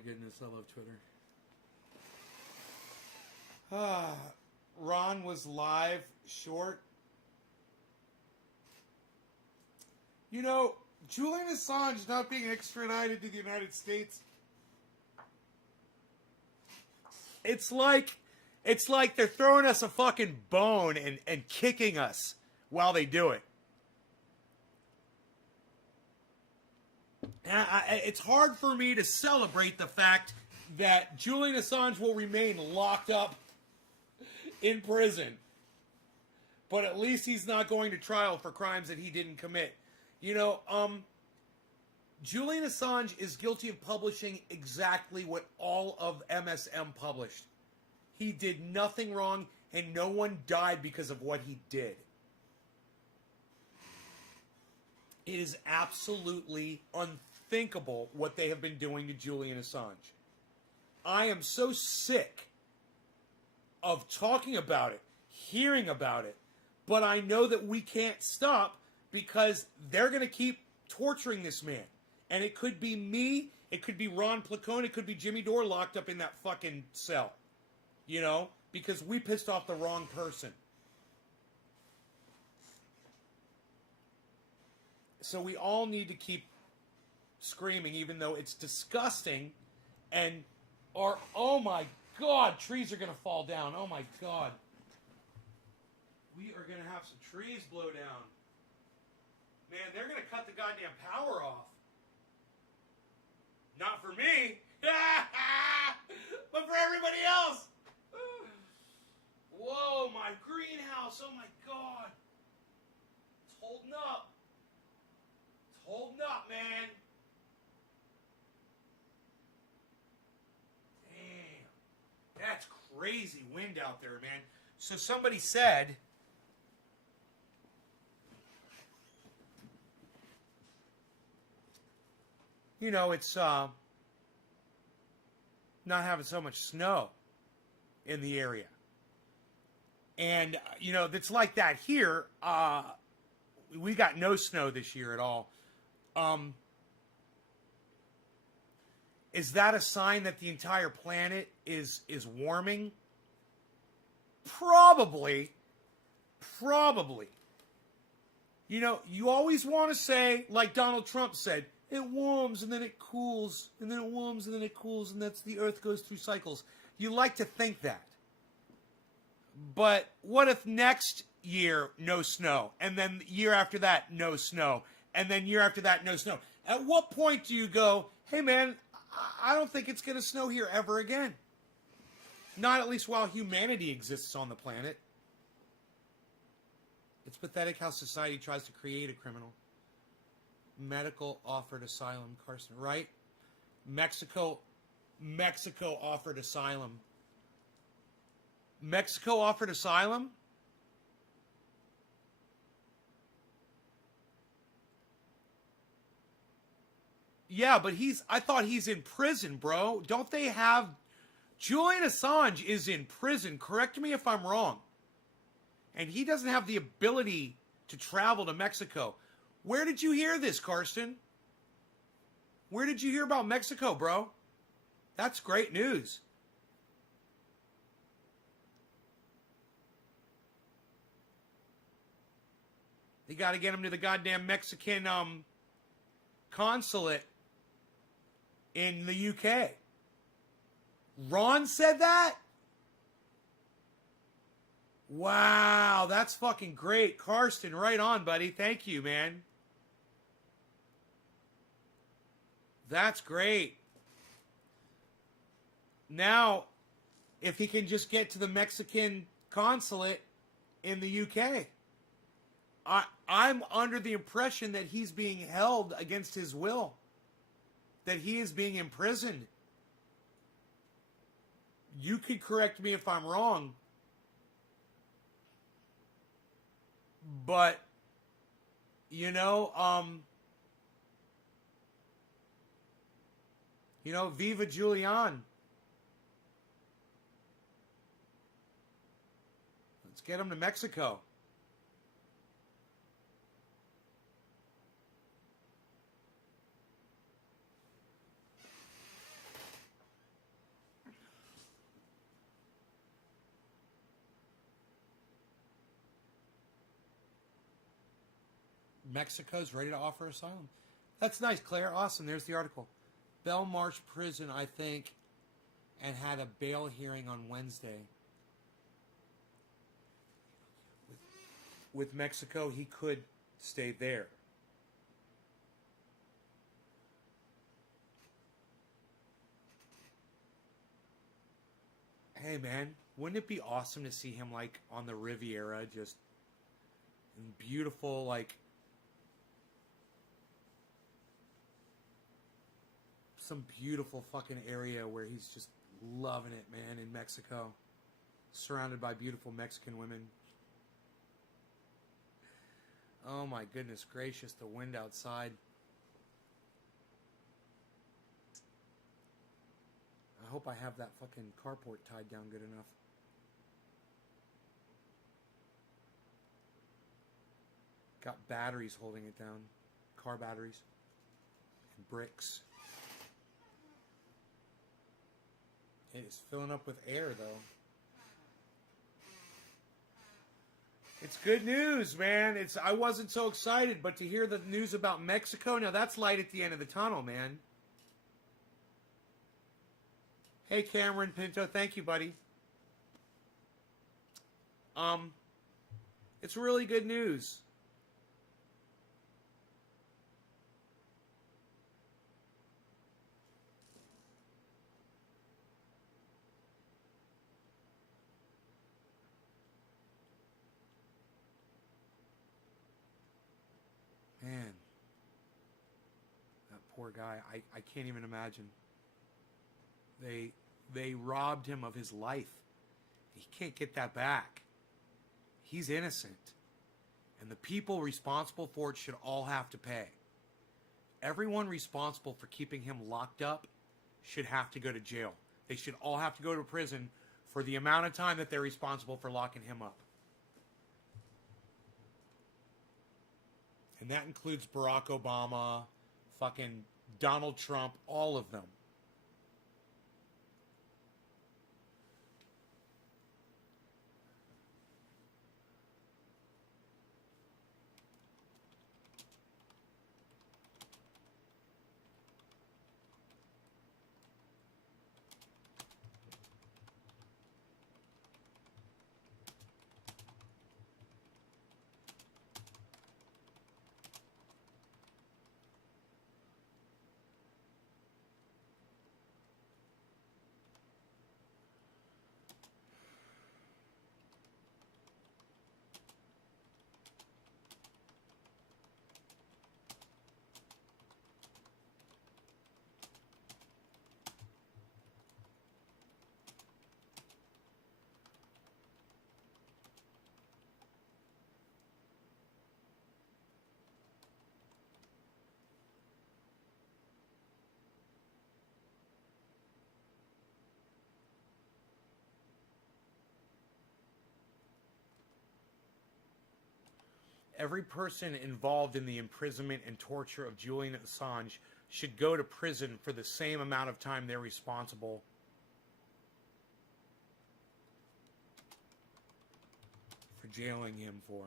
goodness, I love Twitter. Ron was live short. You know, Julian Assange not being extradited to the United States. It's like they're throwing us a fucking bone and kicking us while they do it. And it's hard for me to celebrate the fact that Julian Assange will remain locked up in prison. But at least he's not going to trial for crimes that he didn't commit. You know, Julian Assange is guilty of publishing exactly what all of MSM published. He did nothing wrong, and no one died because of what he did. It is absolutely unthinkable what they have been doing to Julian Assange. I am so sick of talking about it, hearing about it, but I know that we can't stop because they're going to keep torturing this man. And it could be me, it could be Ron Placone, it could be Jimmy Dore locked up in that fucking cell. You know? Because we pissed off the wrong person. So we all need to keep screaming, even though it's disgusting. And oh my God, trees are going to fall down. Oh my God. We are going to have some trees blow down. Man, they're going to cut the goddamn power off. Not for me, but for everybody else. Whoa, my greenhouse. Oh my God. It's holding up. It's holding up, man. Damn. That's crazy wind out there, man. So somebody said, you know, it's not having so much snow in the area. And, you know, it's like that here. We got no snow this year at all. Is that a sign that the entire planet is warming? Probably. You know, you always want to say, like Donald Trump said, it warms and then it cools, and then it warms and then it cools, and that's the earth goes through cycles. You like to think that. But what if next year, no snow, and then year after that, no snow, and then year after that, no snow? At what point do you go, hey man, I don't think it's going to snow here ever again? Not at least while humanity exists on the planet. It's pathetic how society tries to create a criminal. Medical offered asylum, Carson, right? Mexico offered asylum. Mexico offered asylum? Yeah, but I thought he's in prison, bro. Don't they have... Julian Assange is in prison. Correct me if I'm wrong. And he doesn't have the ability to travel to Mexico. Where did you hear this, Karsten? Where did you hear about Mexico, bro? That's great news. They got to get him to the goddamn Mexican consulate in the UK. Ron said that? Wow, that's fucking great. Karsten, right on, buddy. Thank you, man. That's great. Now, if he can just get to the Mexican consulate in the UK. I'm under the impression that he's being held against his will. That he is being imprisoned. You could correct me if I'm wrong. But, you know, Viva Julian. Let's get him to Mexico. Mexico's ready to offer asylum. That's nice, Claire. Awesome. There's the article. Belmarsh Prison, I think, and had a bail hearing on Wednesday. With Mexico, he could stay there. Hey, man, wouldn't it be awesome to see him, like, on the Riviera, just in beautiful, like, some beautiful fucking area where he's just loving it, man, in Mexico. Surrounded by beautiful Mexican women. Oh my goodness gracious, the wind outside. I hope I have that fucking carport tied down good enough. Got batteries holding it down. Car batteries. And bricks. It is filling up with air, though. It's good news, man. I wasn't so excited, but to hear the news about Mexico, now that's light at the end of the tunnel, man. Hey, Cameron Pinto, thank you, buddy. It's really good news. Man, that poor guy, I can't even imagine. They robbed him of his life. He can't get that back. He's innocent. And the people responsible for it should all have to pay. Everyone responsible for keeping him locked up should have to go to jail. They should all have to go to prison for the amount of time that they're responsible for locking him up. And that includes Barack Obama, fucking Donald Trump, all of them. Every person involved in the imprisonment and torture of Julian Assange should go to prison for the same amount of time they're responsible for jailing him for.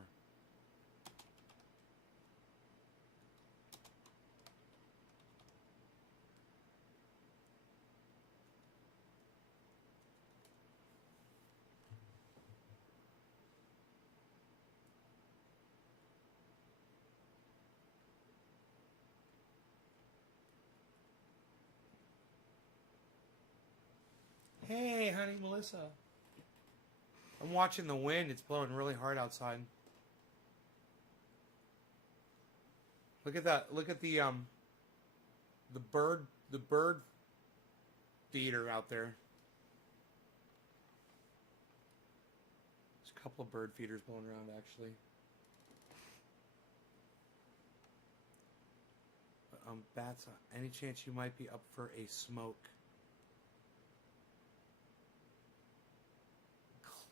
Hey, honey, Melissa. I'm watching the wind. It's blowing really hard outside. Look at that. Look at the bird feeder out there. There's a couple of bird feeders blowing around, actually. But, bats, any chance you might be up for a smoke?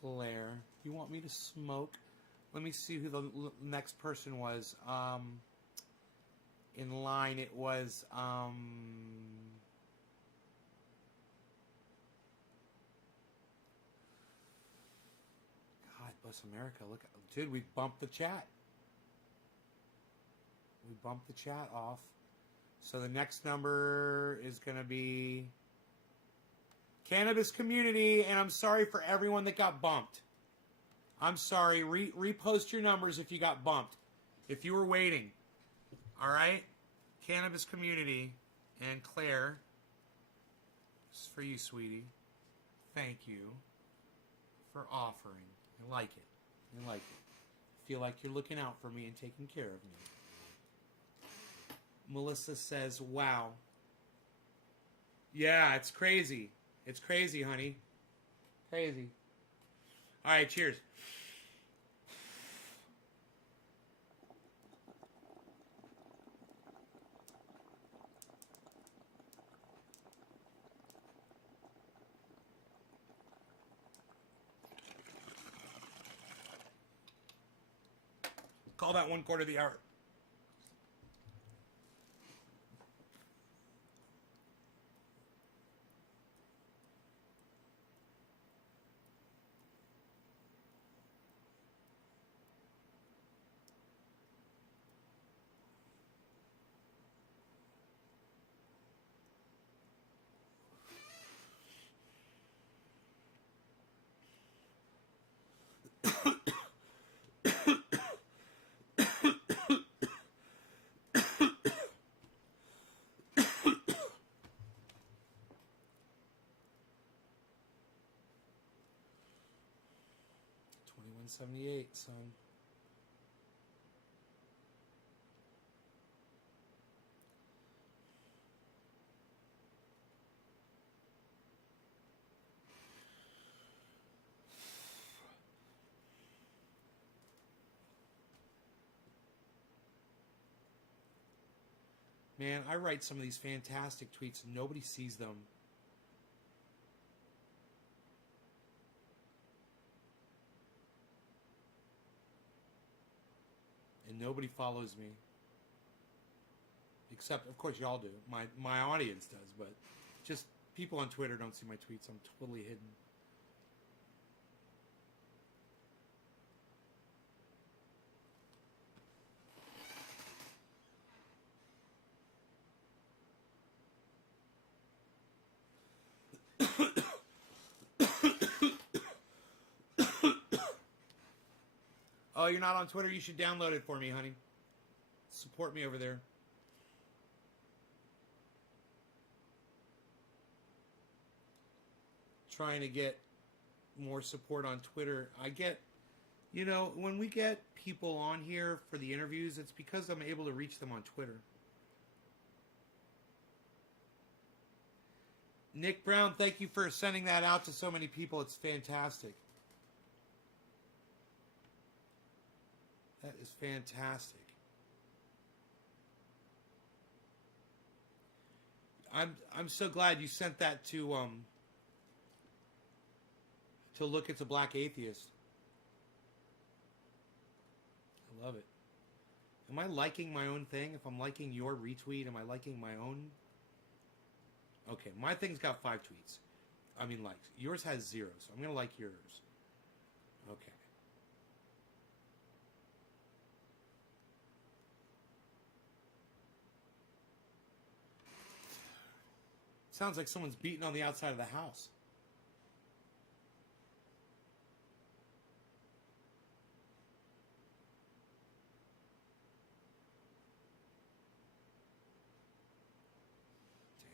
Claire, you want me to smoke? Let me see who the next person was. In line, it was, God bless America. Look, dude, we bumped the chat. We bumped the chat off. So the next number is going to be Cannabis Community, and I'm sorry for everyone that got bumped. I'm sorry. Repost your numbers if you got bumped. If you were waiting. All right? Cannabis Community and Claire. This is for you, sweetie. Thank you for offering. I like it. I like it. I feel like you're looking out for me and taking care of me. Melissa says, wow. Yeah, it's crazy. It's crazy, honey. Crazy. All right, cheers. Call that 1/4 of the hour. $21.78, son. Man, I write some of these fantastic tweets and nobody sees them. And nobody follows me. Except, of course, y'all do. My audience does, but just people on Twitter don't see my tweets. I'm totally hidden. Oh, you're not on Twitter? You should download it for me, honey. Support me over there. Trying to get more support on Twitter. I get, you know, when we get people on here for the interviews, it's because I'm able to reach them on Twitter. Nick Brown, thank you for sending that out to so many people. It's fantastic. That is fantastic. I'm so glad you sent that to Look It's a Black Atheist. I love it. Am I liking my own thing? If I'm liking your retweet, am I liking my own? Okay, my thing's got 5 tweets. I mean likes. Yours has 0, so I'm gonna like yours. Okay. Sounds like someone's beating on the outside of the house.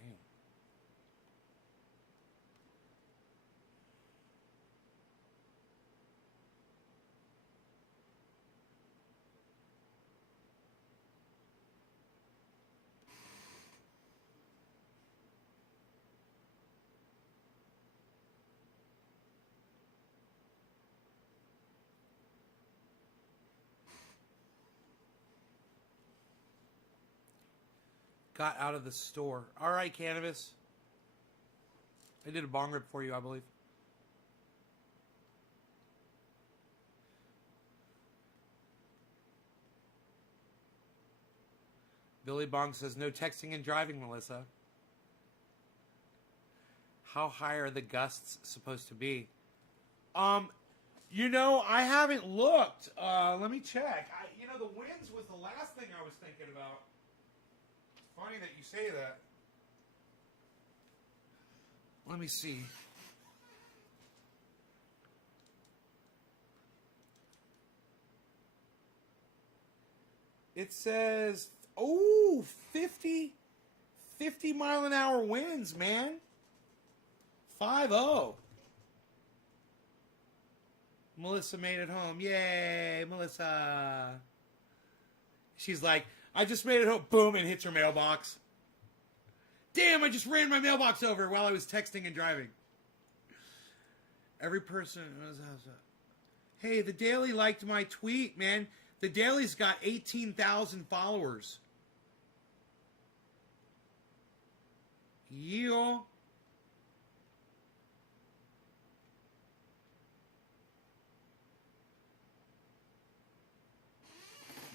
Damn. Got out of the store. All right, cannabis. I did a bong rip for you, I believe. Billy Bong says, no texting and driving, Melissa. How high are the gusts supposed to be? You know, I haven't looked. Let me check. know, the winds was the last thing I was thinking about. It's funny that you say that. Let me see. It says, 50 mile an hour winds, man. 5-0. Melissa made it home. Yay, Melissa. She's like, I just made it home. Boom, and hits her mailbox. Damn, I just ran my mailbox over while I was texting and driving. Every person. Hey, the Daily liked my tweet, man. The Daily's got 18,000 followers. Yeah.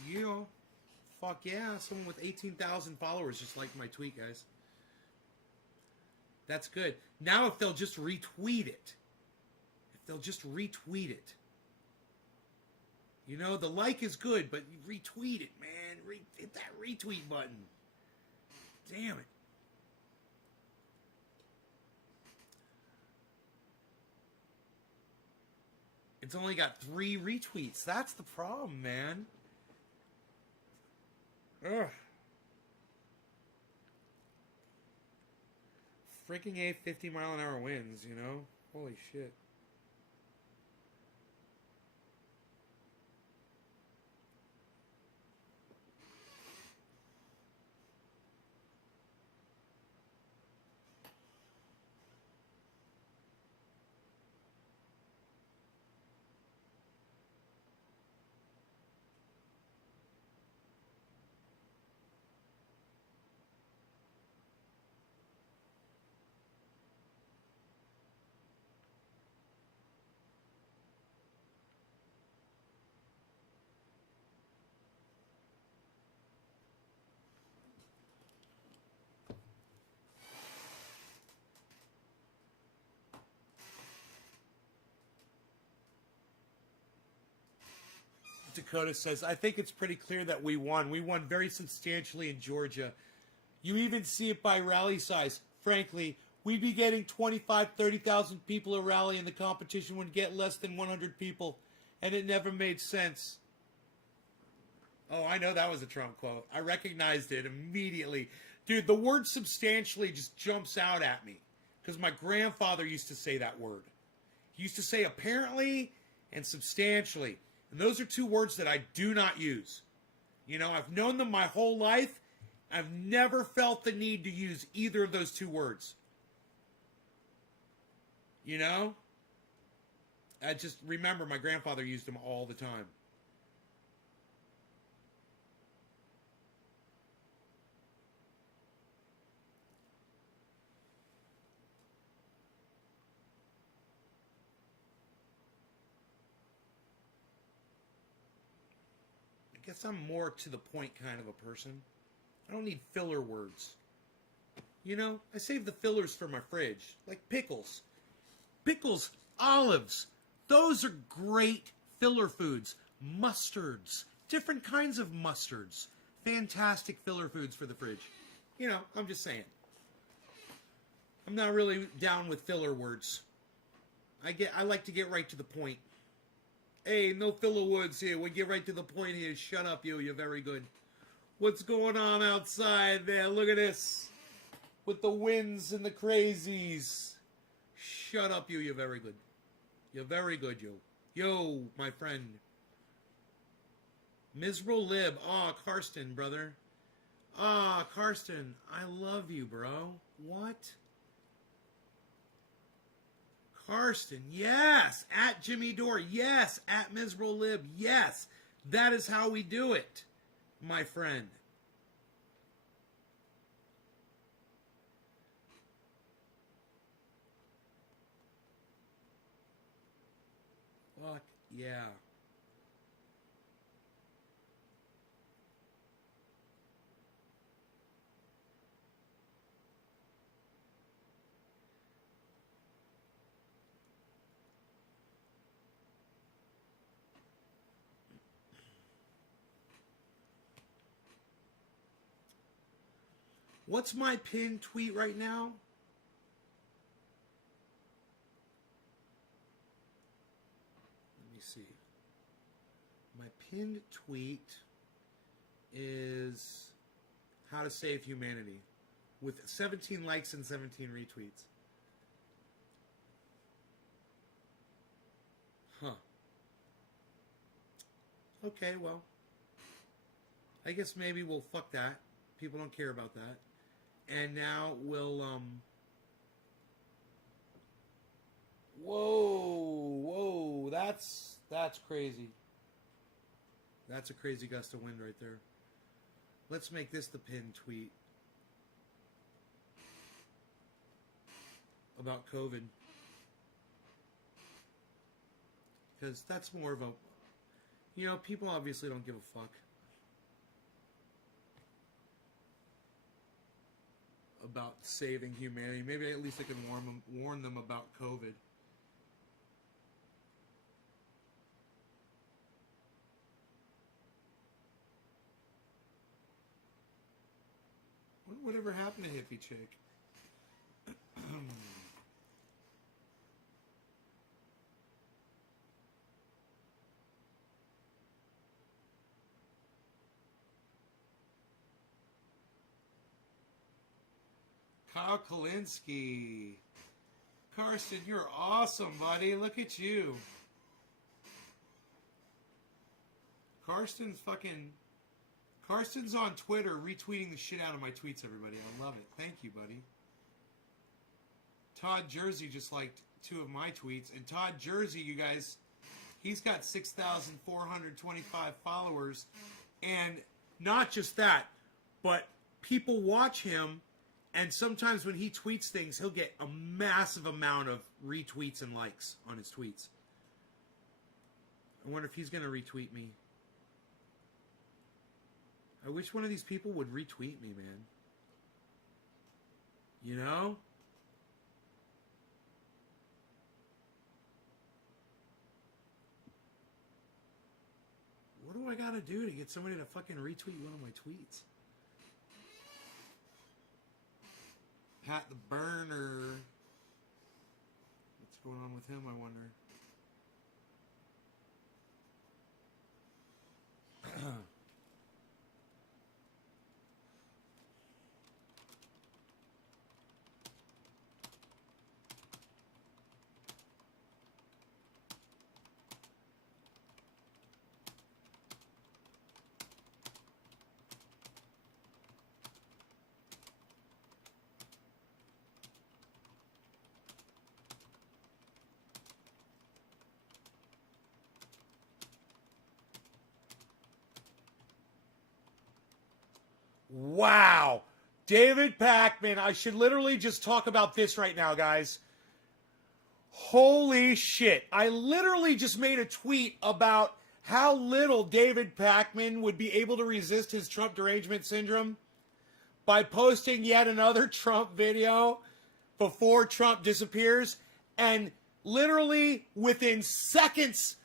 Yeah. Fuck yeah. Someone with 18,000 followers just liked my tweet, guys. That's good. Now if they'll just retweet it. You know, the like is good, but retweet it, man. Hit that retweet button. Damn it. It's only got 3 retweets. That's the problem, man. Ugh. Freaking A 50 mile an hour winds, you know? Holy shit. Dakota says, I think it's pretty clear that we won. We won very substantially in Georgia. You even see it by rally size. Frankly, we'd be getting 25, 30,000 people a rally, and the competition would get less than 100 people, and it never made sense. Oh, I know that was a Trump quote. I recognized it immediately. Dude, the word substantially just jumps out at me, because my grandfather used to say that word. He used to say apparently and substantially. And those are 2 words that I do not use. You know, I've known them my whole life. I've never felt the need to use either of those 2 words. You know? I just remember my grandfather used them all the time. I guess I'm more to the point kind of a person. I don't need filler words. You know, I save the fillers for my fridge. Like pickles. Pickles, olives. Those are great filler foods. Mustards. Different kinds of mustards. Fantastic filler foods for the fridge. You know, I'm just saying. I'm not really down with filler words. I like to get right to the point. Hey, no filler words here. We get right to the point here. Shut up, you. You're very good. What's going on outside there? Look at this. With the winds and the crazies. Shut up, you. You're very good. You're very good, you. Yo, my friend. Miserable Lib. Aw, Karsten, brother. Ah, Karsten. I love you, bro. What? Karsten, yes. At Jimmy Dore, yes. At Miserable Lib, yes. That is how we do it, my friend. Fuck yeah. What's my pinned tweet right now? Let me see. My pinned tweet is how to save humanity with 17 likes and 17 retweets. Huh. Okay, well, I guess maybe we'll fuck that. People don't care about that. And now we'll, whoa, that's crazy. That's a crazy gust of wind right there. Let's make this the pinned tweet about COVID. Because that's more of a, you know, people obviously don't give a fuck about saving humanity. Maybe at least I can warn them about COVID. Whatever happened to hippie chick? Kyle Kalinsky. Karsten, you're awesome, buddy. Look at you. Karsten's on Twitter retweeting the shit out of my tweets, everybody. I love it. Thank you, buddy. Todd Jersey just liked 2 of my tweets. And Todd Jersey, you guys, he's got 6,425 followers. And not just that, but people watch him. And sometimes when he tweets things, he'll get a massive amount of retweets and likes on his tweets. I wonder if he's going to retweet me. I wish one of these people would retweet me, man. You know? What do I gotta do to get somebody to fucking retweet one of my tweets? Pat the Burner. What's going on with him, I wonder? Wow. David Pakman. I should literally just talk about this right now, guys. Holy shit. I literally just made a tweet about how little David Pakman would be able to resist his Trump derangement syndrome by posting yet another Trump video before Trump disappears. And literally within seconds,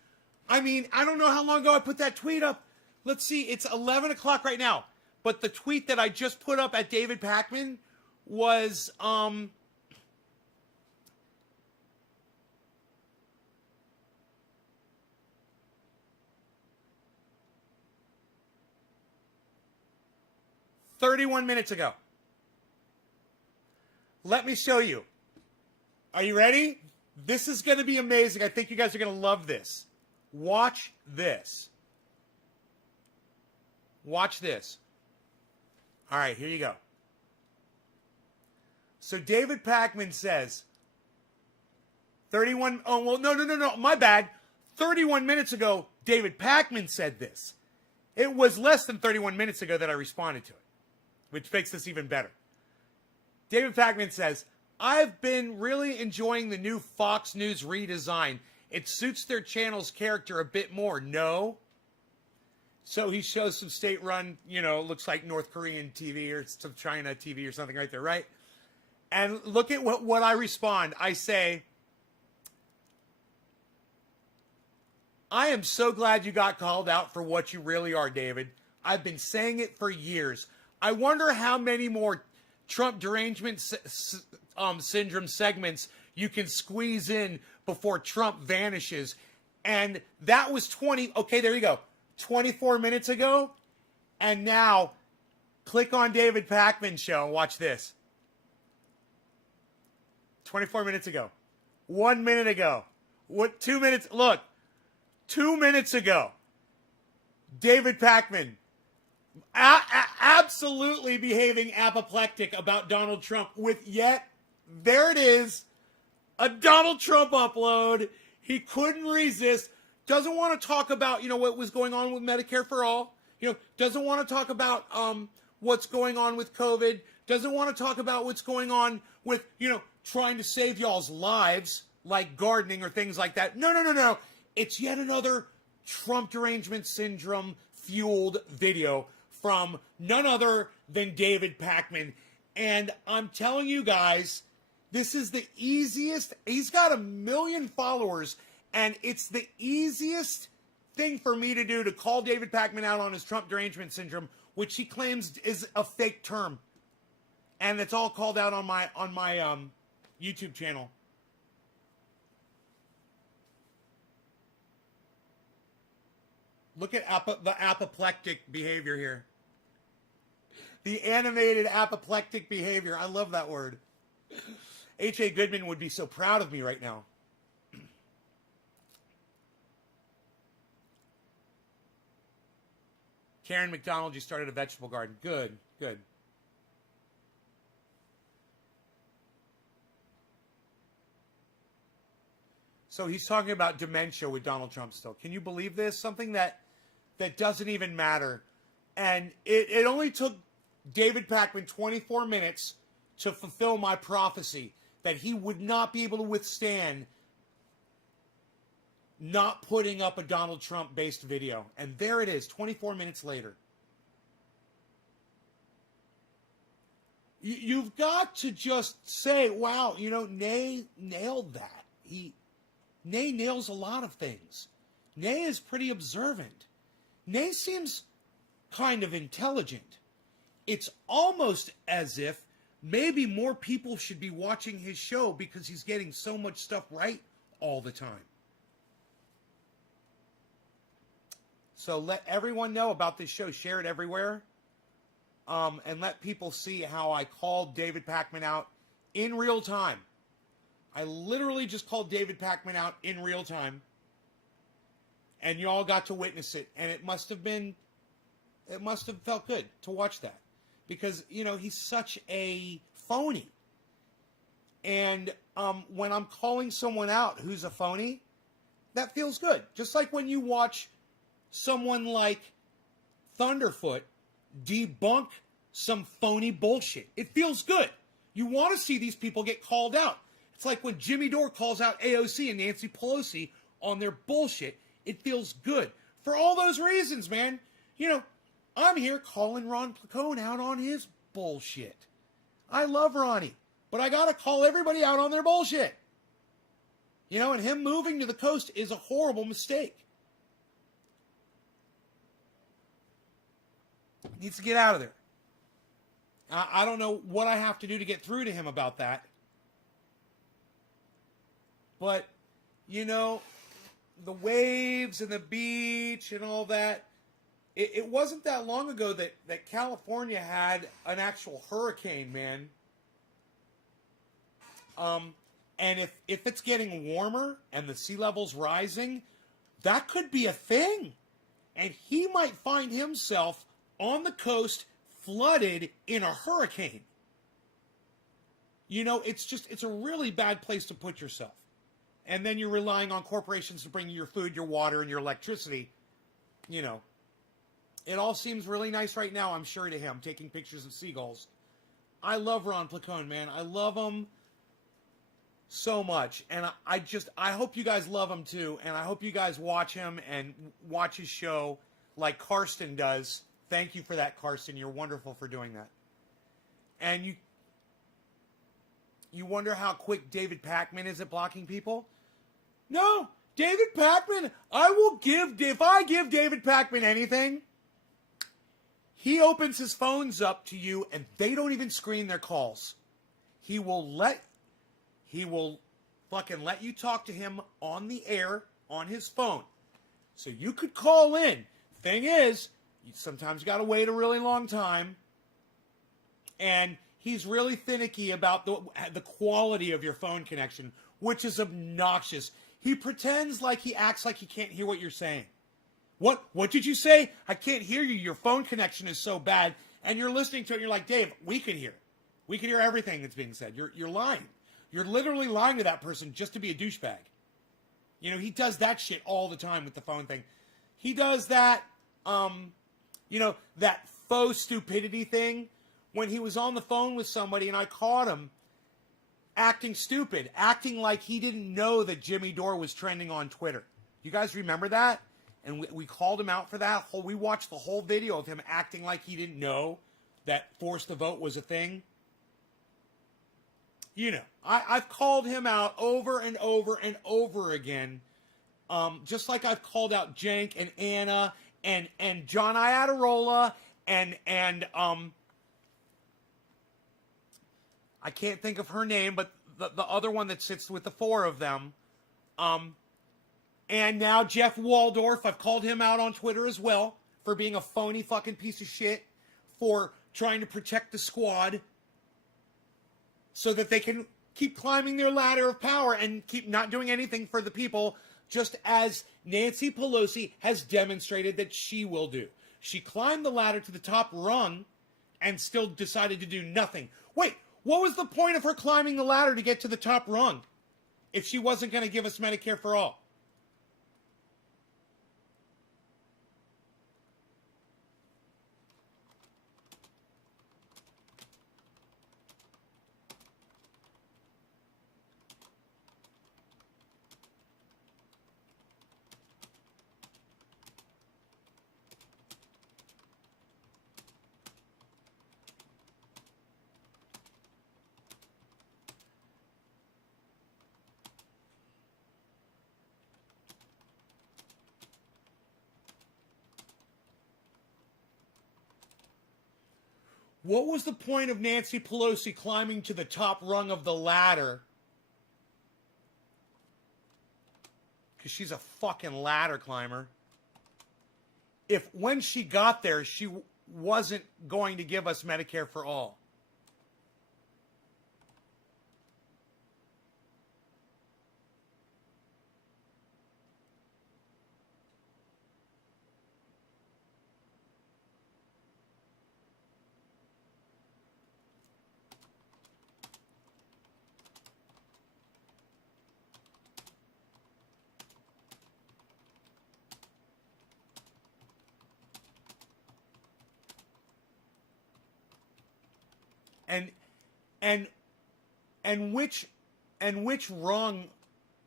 I mean, I don't know how long ago I put that tweet up. Let's see, it's 11 o'clock right now. But the tweet that I just put up at David Pakman was, 31 minutes ago. Let me show you. Are you ready? This is going to be amazing. I think you guys are going to love this. Watch this. Watch this. All right, here you go. So David Pakman says, 31, oh, well, no, my bad. 31 minutes ago, David Pakman said this. It was less than 31 minutes ago that I responded to it, which makes this even better. David Pakman says, I've been really enjoying the new Fox News redesign. It suits their channel's character a bit more, no? So he shows some state-run, looks like North Korean TV or some China TV or something right there, right? And look at what I respond. I say, I am so glad you got called out for what you really are, David. I've been saying it for years. I wonder how many more Trump derangement syndrome segments you can squeeze in before Trump vanishes. And that was 24 minutes ago. And now, click on David Pakman's show and watch this. 24 minutes ago. 1 minute ago. 2 minutes? Look. 2 minutes ago. David Pakman. Absolutely behaving apoplectic about Donald Trump with there it is. A Donald Trump upload. He couldn't resist. Doesn't want to talk about, what was going on with Medicare for all. Doesn't want to talk about what's going on with COVID. Doesn't want to talk about what's going on with, trying to save y'all's lives, like gardening or things like that. No. It's yet another Trump derangement syndrome fueled video from none other than David Pakman. And I'm telling you guys, this is the easiest. He's got 1 million followers, and it's the easiest thing for me to do to call David Pakman out on his Trump derangement syndrome, which he claims is a fake term. And it's all called out on my YouTube channel. Look at the apoplectic behavior here. The animated apoplectic behavior. I love that word. H.A. Goodman would be so proud of me right now. Karen McDonald, you started a vegetable garden. Good. So he's talking about dementia with Donald Trump still. Can you believe this? Something that doesn't even matter. And it only took David Pakman 24 minutes to fulfill my prophecy that he would not be able to withstand not putting up a Donald Trump-based video. And there it is, 24 minutes later. You've got to just say, wow, Nay nailed that. Nay nails a lot of things. Nay is pretty observant. Nay seems kind of intelligent. It's almost as if maybe more people should be watching his show because he's getting so much stuff right all the time. So let everyone know about this show. Share it everywhere. And let people see how I called David Pakman out in real time. I literally just called David Pakman out in real time. And you all got to witness it. And it must have felt good to watch that. Because, he's such a phony. And when I'm calling someone out who's a phony, that feels good. Just like when you watch someone like Thunderfoot debunk some phony bullshit. It feels good. You want to see these people get called out. It's like when Jimmy Dore calls out AOC and Nancy Pelosi on their bullshit. It feels good. For all those reasons, man. I'm here calling Ron Placone out on his bullshit. I love Ronnie, but I got to call everybody out on their bullshit. And him moving to the coast is a horrible mistake. He needs to get out of there. I don't know what I have to do to get through to him about that. But, the waves and the beach and all that, it wasn't that long ago that California had an actual hurricane, man. And if it's getting warmer and the sea level's rising, that could be a thing. And he might find himself on the coast flooded in a hurricane. It's a really bad place to put yourself. And then you're relying on corporations to bring you your food, your water, and your electricity. It all seems really nice right now, I'm sure, to him, taking pictures of seagulls. I love Ron Placone, man. I love him so much. And I hope you guys love him too. And I hope you guys watch him and watch his show like Karsten does. Thank you for that, Karsten. You're wonderful for doing that. And you wonder how quick David Pakman is at blocking people? No, David Pakman, if I give David Pakman anything, He opens his phones up to you, and they don't even screen their calls. He will fucking let you talk to him on the air on his phone. So you could call in. Thing is, sometimes you got to wait a really long time. And he's really finicky about the quality of your phone connection, which is obnoxious. He pretends like he acts like he can't hear what you're saying. What did you say? I can't hear you. Your phone connection is so bad. And you're listening to it and you're like, Dave, we can hear. We can hear everything that's being said. You're lying. You're literally lying to that person just to be a douchebag. You know, he does that shit all the time with the phone thing. He does that, that faux stupidity thing. When he was on the phone with somebody and I caught him acting stupid, acting like he didn't know that Jimmy Dore was trending on Twitter. You guys remember that? And we called him out for that. We watched the whole video of him acting like he didn't know that Force the Vote was a thing. You know, I've called him out over and over and over again. Just like I've called out Jank and Anna and John Iadarola and I can't think of her name, but the other one that sits with the four of them. And now Jeff Waldorf, I've called him out on Twitter as well for being a phony fucking piece of shit, for trying to protect the squad so that they can keep climbing their ladder of power and keep not doing anything for the people, just as Nancy Pelosi has demonstrated that she will do. She climbed the ladder to the top rung and still decided to do nothing. Wait, what was the point of her climbing the ladder to get to the top rung if she wasn't going to give us Medicare for all? What was the point of Nancy Pelosi climbing to the top rung of the ladder? Because she's a fucking ladder climber. If when she got there, she wasn't going to give us Medicare for all.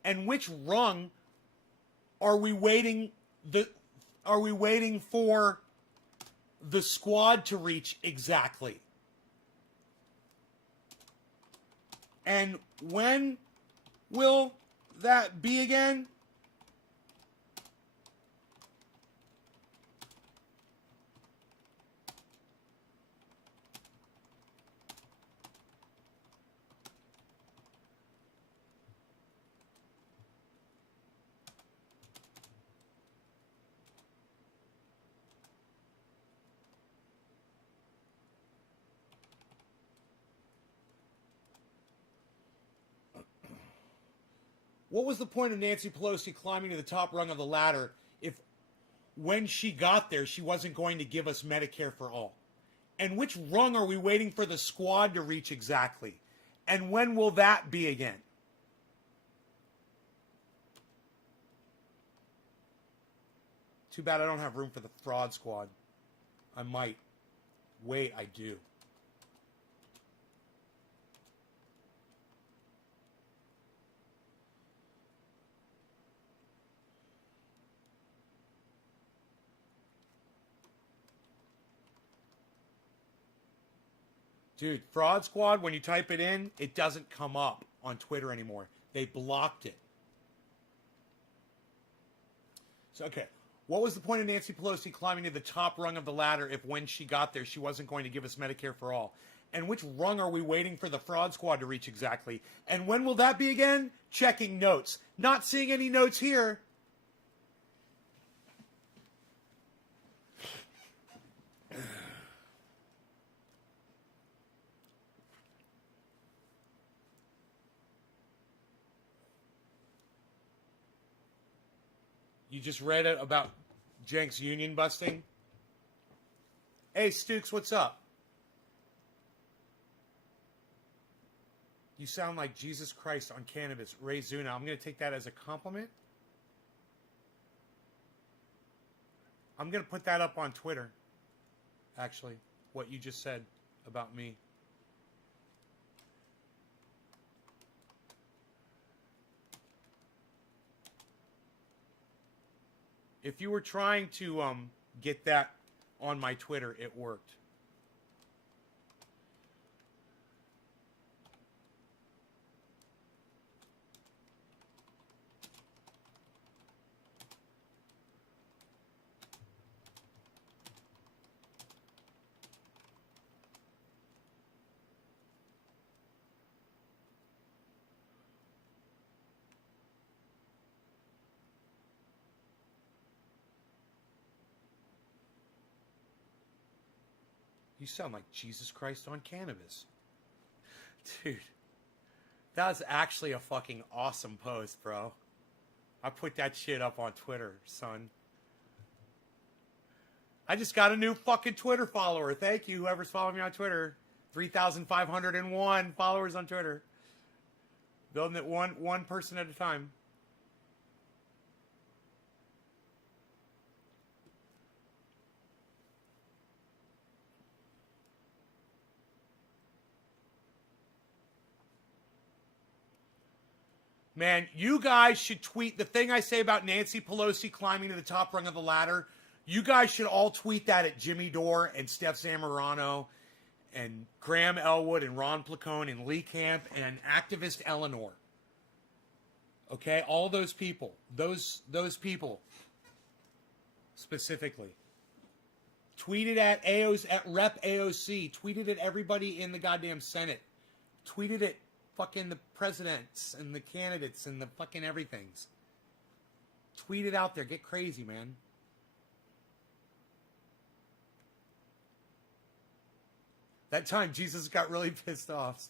And which rung are we waiting for the squad to reach exactly? And when will that be again? What was the point of Nancy Pelosi climbing to the top rung of the ladder if when she got there, she wasn't going to give us Medicare for all? And which rung are we waiting for the squad to reach exactly? And when will that be again? Too bad I don't have room for the fraud squad. I might. Wait, I do. Dude, Fraud Squad, when you type it in, it doesn't come up on Twitter anymore. They blocked it. So, okay. What was the point of Nancy Pelosi climbing to the top rung of the ladder if when she got there she wasn't going to give us Medicare for all? And which rung are we waiting for the fraud squad to reach exactly? And when will that be again? Checking notes. Not seeing any notes here. You just read it about Jenks union busting? Hey, Stukes, what's up? You sound like Jesus Christ on cannabis. Ray Zuna. I'm going to take that as a compliment. I'm going to put that up on Twitter, actually, what you just said about me. If you were trying to get that on my Twitter, it worked. You sound like Jesus Christ on cannabis. Dude, that's actually a fucking awesome post, bro. I put that shit up on Twitter, son. I just got a new fucking Twitter follower. Thank you, whoever's following me on Twitter. 3,501 followers on Twitter. Building it one person at a time. Man, you guys should tweet the thing I say about Nancy Pelosi climbing to the top rung of the ladder. You guys should all tweet that at Jimmy Dore and Steph Zamorano and Graham Elwood and Ron Placone and Lee Camp and activist Eleanor. Okay, all those people, those people specifically. Tweet it at Rep AOC. Tweet it at everybody in the goddamn Senate. Tweet it at fucking the presidents and the candidates and the fucking everythings. Tweet it out there. Get crazy, man. That time Jesus got really pissed off.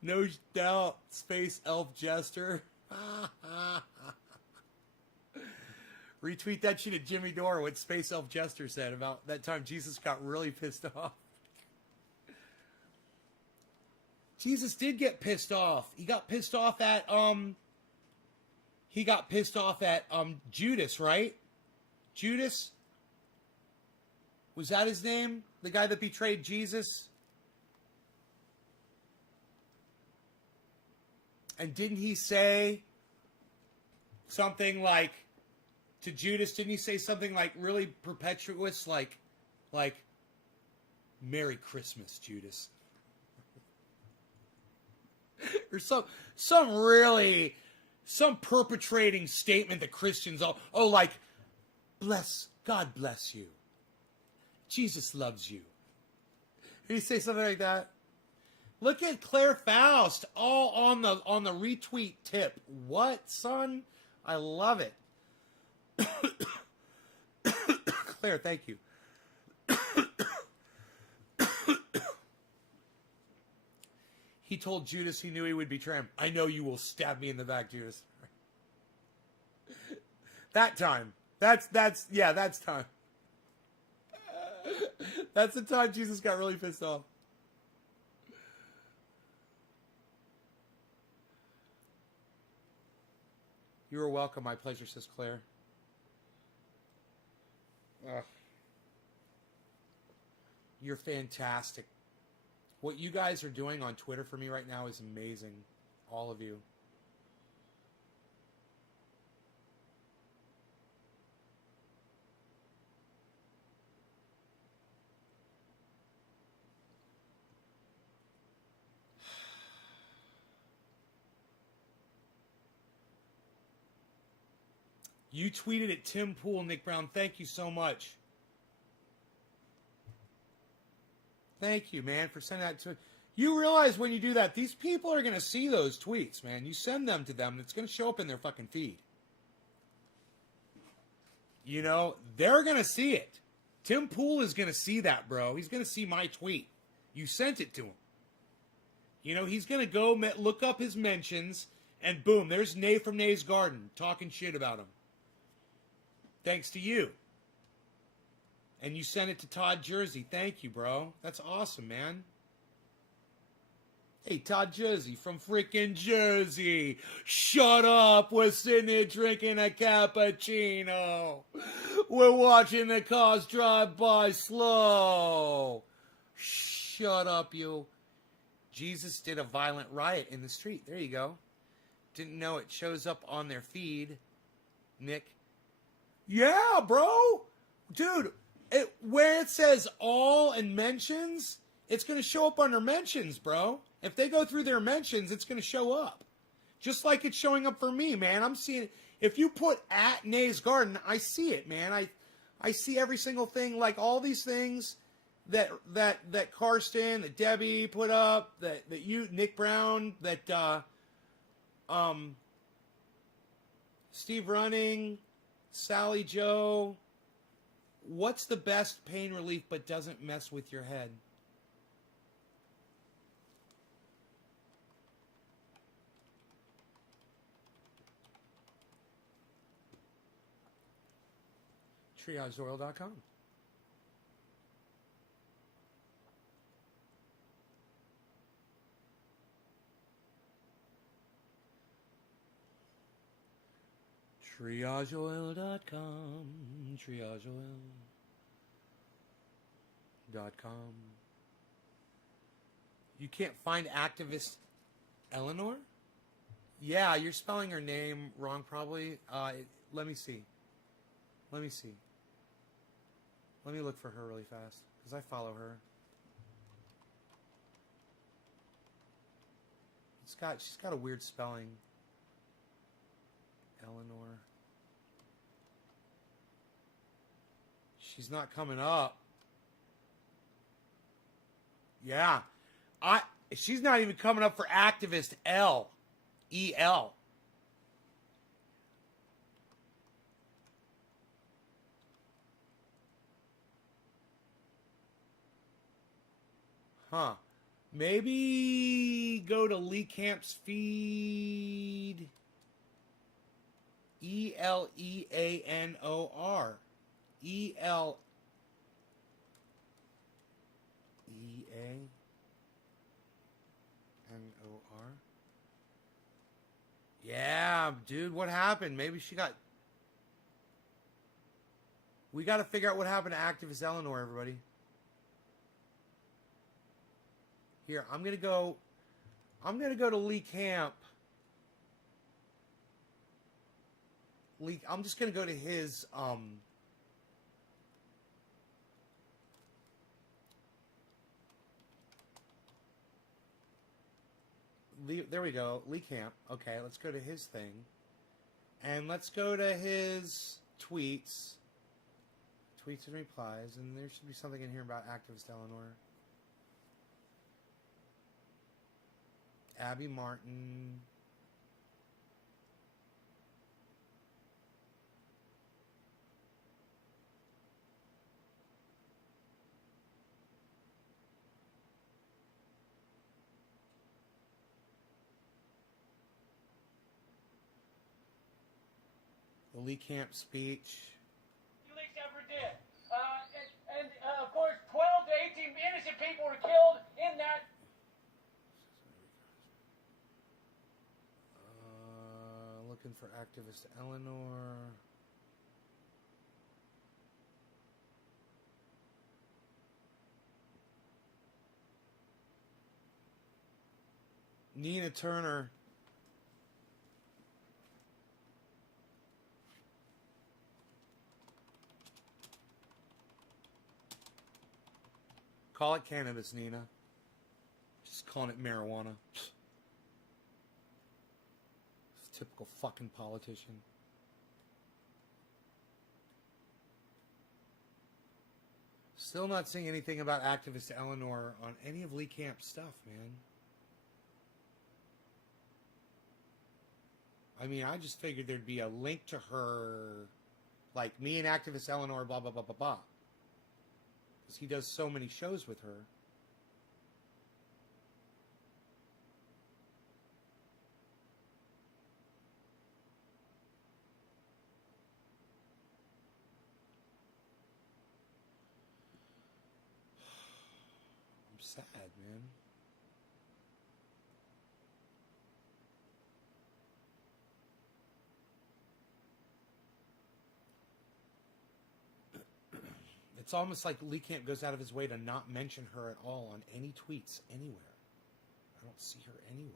No doubt, Space Elf Jester. Retweet that shit at Jimmy Dore, what Space Elf Jester said about that time Jesus got really pissed off. Jesus did get pissed off. He got pissed off at Judas, right? Judas? Was that his name? The guy that betrayed Jesus? And didn't he say something like to Judas, didn't he say something like really perpetuous like Merry Christmas, Judas? Or some perpetrating statement that Christians like God bless you. Jesus loves you. Did he say something like that? Look at Claire Faust all on the retweet tip. What, son? I love it. Claire, thank you. He told Judas he knew he would betray him. I know you will stab me in the back, Judas. That time. That's time. That's the time Jesus got really pissed off. You are welcome. My pleasure, says Claire. You're fantastic. What you guys are doing on Twitter for me right now is amazing. All of you. You tweeted at Tim Pool, Nick Brown. Thank you so much. Thank you, man, for sending that to me. You realize when you do that, these people are going to see those tweets, man. You send them to them, and it's going to show up in their fucking feed. You know, they're going to see it. Tim Pool is going to see that, bro. He's going to see my tweet. You sent it to him. You know, he's going to go look up his mentions, and boom, there's Nay from Nay's Garden talking shit about him. Thanks to you. And you sent it to Todd Jersey. Thank you, bro. That's awesome, man. Hey, Todd Jersey from freaking Jersey. Shut up. We're sitting here drinking a cappuccino. We're watching the cars drive by slow. Shut up, you. Jesus did a violent riot in the street. There you go. Didn't know it shows up on their feed. Nick. Yeah, bro. Dude, where it says all and mentions, it's going to show up on their mentions, bro. If they go through their mentions, it's going to show up. Just like it's showing up for me, man. I'm seeing it. If you put at Nay's Garden, I see it, man. I see every single thing, like all these things that Karsten, that Debbie put up, that you, Nick Brown, that Steve Running, Sally Joe. What's the best pain relief but doesn't mess with your head? TriageOil.com. TriageOil.com. TriageOil.com. You can't find activist Eleanor? Yeah, you're spelling her name wrong probably. Let me see. Let me look for her really fast, because I follow her. She's got a weird spelling. Eleanor. She's not coming up. Yeah. She's not even coming up for activist L. E-L. Huh. Maybe go to Lee Camp's feed. Eleanor. Eanor. Yeah, dude, what happened? Maybe she got... We got to figure out what happened to activist Eleanor, everybody. Here, I'm going to go to Lee Camp. I'm just going to go to his there we go, Lee Camp. Okay, let's go to his thing. And let's go to his tweets. Tweets and replies, and there should be something in here about activist Eleanor. Abby Martin. The Lee Camp speech. WikiLeaks ever did. Of course, 12 to 18 innocent people were killed in that. Looking for activist Eleanor. Nina Turner. Call it cannabis, Nina. Just calling it marijuana. Typical fucking politician. Still not seeing anything about activist Eleanor on any of Lee Camp's stuff, man. I mean, I just figured there'd be a link to her, like me and activist Eleanor, blah, blah, blah, blah, blah. Because he does so many shows with her. I'm sad, man. It's almost like Lee Camp goes out of his way to not mention her at all on any tweets anywhere. I don't see her anywhere.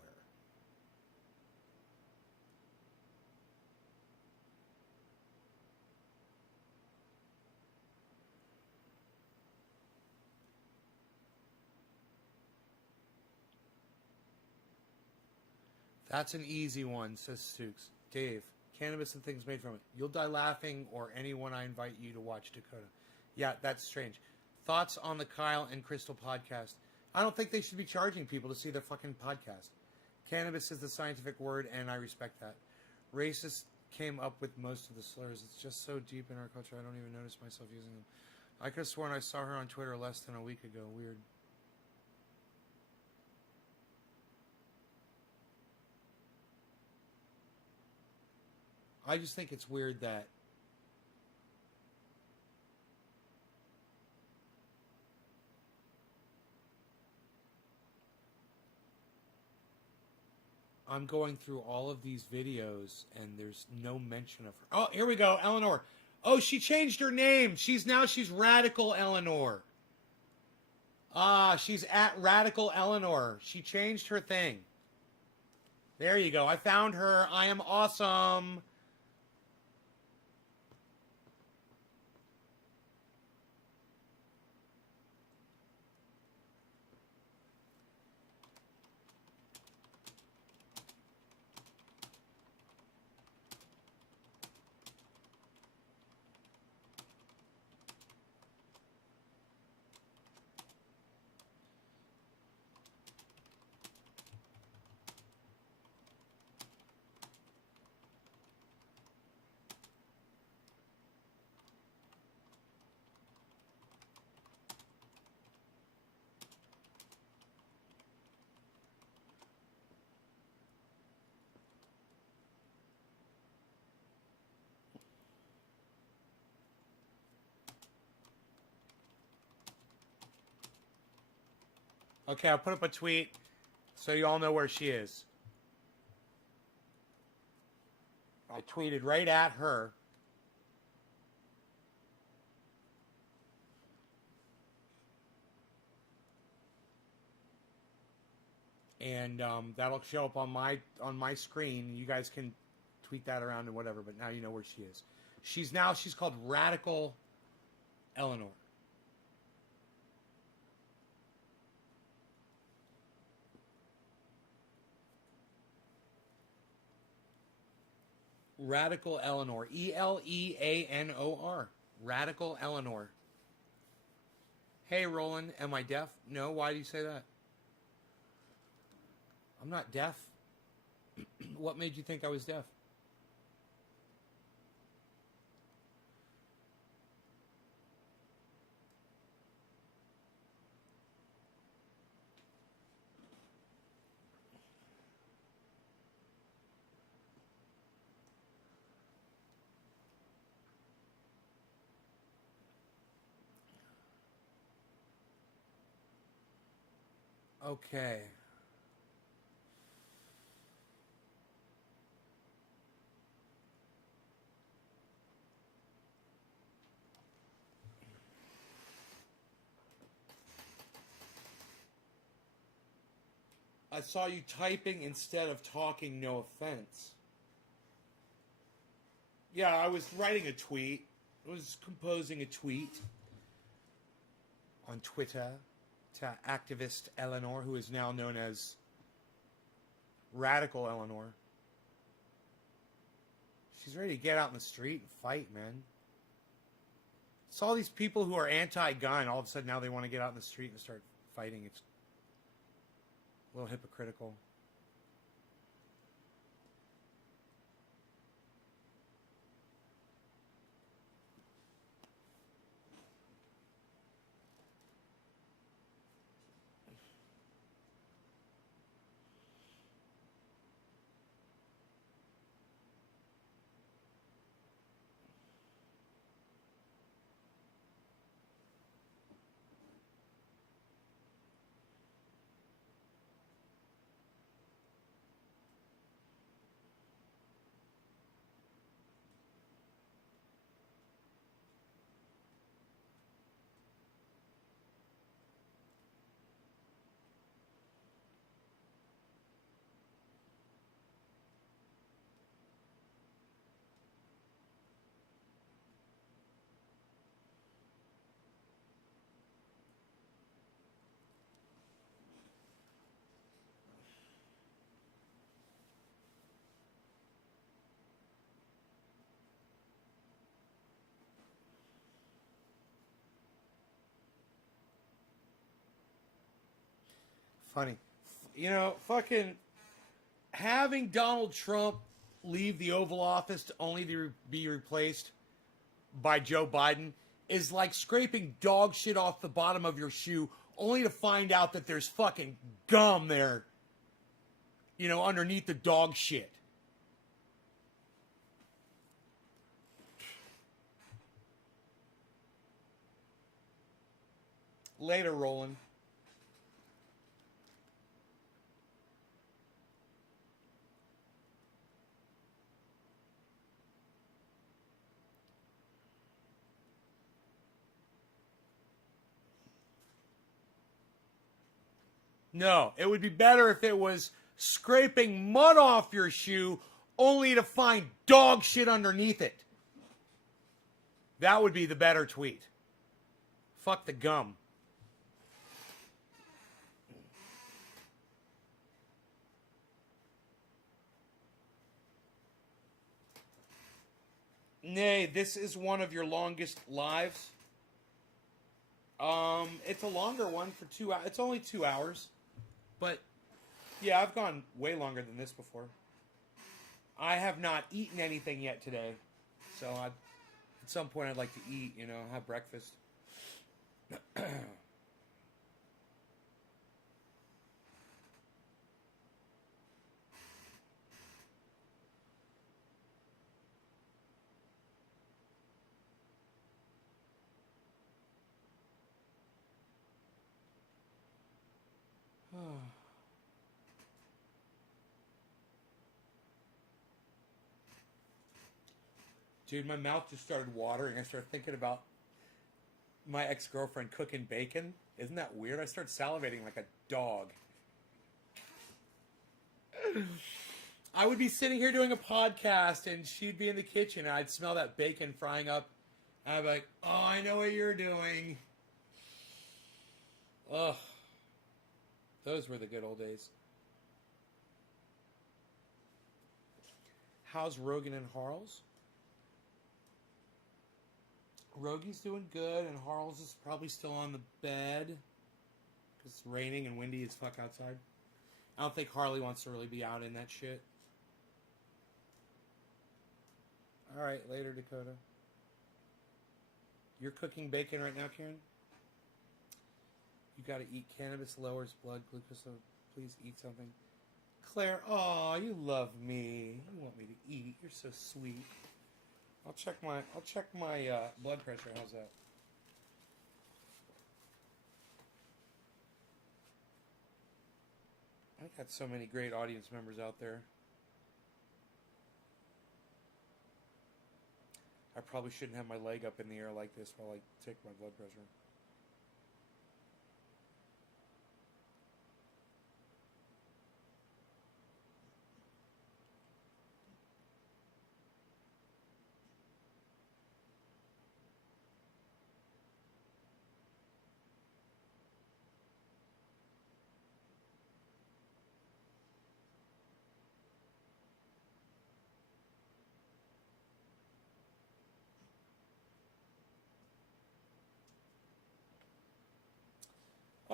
That's an easy one, says Stooks. Dave, cannabis and things made from it. You'll die laughing, or anyone I invite you to watch Dakota. Yeah, that's strange. Thoughts on the Kyle and Crystal podcast? I don't think they should be charging people to see their fucking podcast. Cannabis is the scientific word, and I respect that. Racist came up with most of the slurs. It's just so deep in our culture, I don't even notice myself using them. I could have sworn I saw her on Twitter less than a week ago. Weird. I just think it's weird that I'm going through all of these videos and there's no mention of her. Oh, here we go, Eleanor. Oh, she changed her name. She's Radical Eleanor. She's at Radical Eleanor. She changed her thing. There you go. I found her. I am awesome. Okay, I'll put up a tweet so you all know where she is. I tweeted right at her. And that'll show up on my screen. You guys can tweet that around and whatever, but now you know where she is. She's called Radical Eleanor. Radical Eleanor. Eleanor. Radical Eleanor. Hey, Roland, am I deaf? No, why do you say that? I'm not deaf. What made you think I was deaf? Okay. I saw you typing instead of talking, no offense. Yeah, I was writing a tweet. I was composing a tweet on Twitter to activist Eleanor, who is now known as Radical Eleanor. She's ready to get out in the street and fight, man. It's all these people who are anti-gun. All of a sudden now they want to get out in the street and start fighting. It's a little hypocritical. Funny. You know, fucking having Donald Trump leave the Oval Office to only to be replaced by Joe Biden is like scraping dog shit off the bottom of your shoe only to find out that there's fucking gum there, you know, underneath the dog shit. Later, Roland. No, it would be better if it was scraping mud off your shoe only to find dog shit underneath it. That would be the better tweet. Fuck the gum. Nay, this is one of your longest lives. It's a longer one for 2 hours. It's only 2 hours. But, yeah, I've gone way longer than this before. I have not eaten anything yet today. So, at some point I'd like to eat, you know, have breakfast. Dude, my mouth just started watering. I started thinking about my ex-girlfriend cooking bacon. Isn't that weird? I started salivating like a dog. I would be sitting here doing a podcast and she'd be in the kitchen and I'd smell that bacon frying up. And I'd be like, oh, I know what you're doing. Ugh. Those were the good old days. How's Rogan and Harles? Rogi's doing good, and Harles is probably still on the bed because it's raining and windy as fuck outside. I don't think Harley wants to really be out in that shit. Alright, later, Dakota. You're cooking bacon right now, Karen? You gotta eat. Cannabis lowers blood glucose, so please eat something. Claire, aw, you love me. You want me to eat. You're so sweet. I'll check my blood pressure. How's that? I got so many great audience members out there. I probably shouldn't have my leg up in the air like this while I take my blood pressure.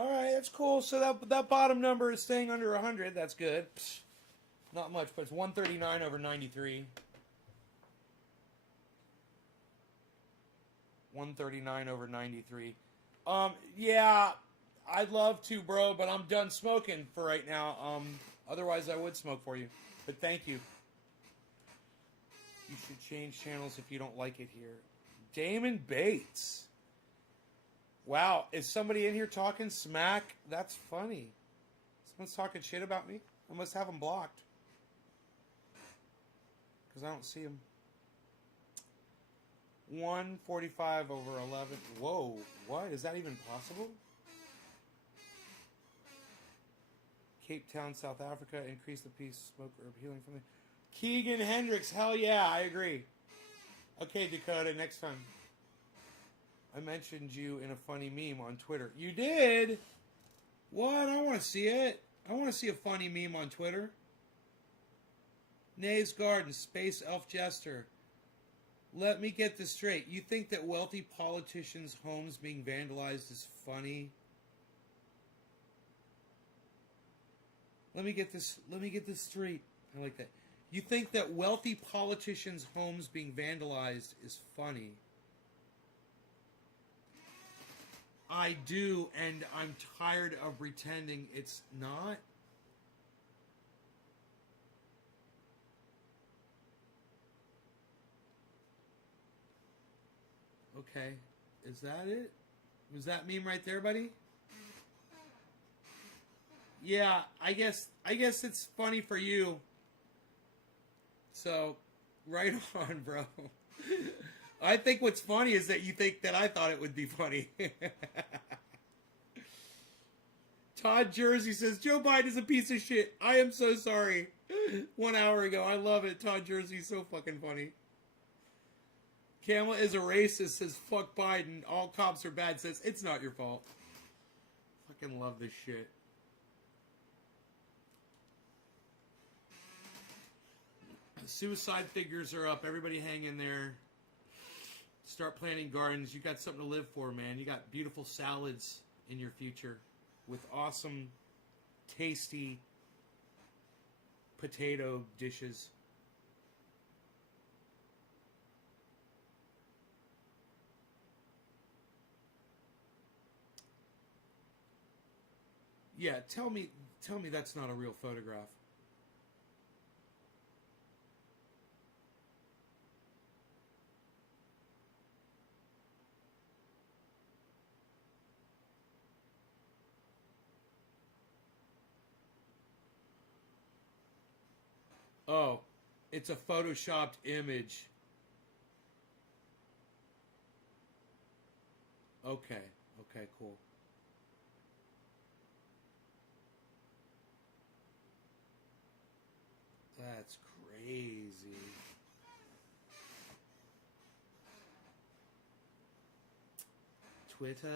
All right, that's cool. So that bottom number is staying under 100. That's good. Psh, not much, but it's 139 over 93. 139 over 93. Yeah, I'd love to, bro, but I'm done smoking for right now. Otherwise I would smoke for you. But thank you. You should change channels if you don't like it here. Damon Bates. Wow, is somebody in here talking smack? That's funny. Someone's talking shit about me? I must have them blocked. Because I don't see them. 145 over 11. Whoa, what? Is that even possible? Cape Town, South Africa. Increase the peace, smoke herb healing from the... Keegan Hendricks. Hell yeah, I agree. Okay, Dakota, next time. I mentioned you in a funny meme on Twitter. You did? What? I want to see it. I want to see a funny meme on Twitter. Nays Garden, Space Elf Jester. Let me get this straight. You think that wealthy politicians' homes being vandalized is funny? Let me get this straight. I like that. You think that wealthy politicians' homes being vandalized is funny? I do, and I'm tired of pretending it's not. Okay, is that it? Was that meme right there, buddy? Yeah, I guess it's funny for you. So, right on, bro. I think what's funny is that you think that I thought it would be funny. Todd Jersey says, Joe Biden is a piece of shit. I am so sorry. 1 hour ago. I love it. Todd Jersey's so fucking funny. Kamala is a racist, says, fuck Biden. All cops are bad, says, it's not your fault. Fucking love this shit. Suicide figures are up. Everybody hang in there. Start planting gardens. You got something to live for, man. You got beautiful salads in your future with awesome, tasty potato dishes. Yeah, tell me that's not a real photograph. Oh, it's a photoshopped image. Okay, cool. That's crazy. Twitter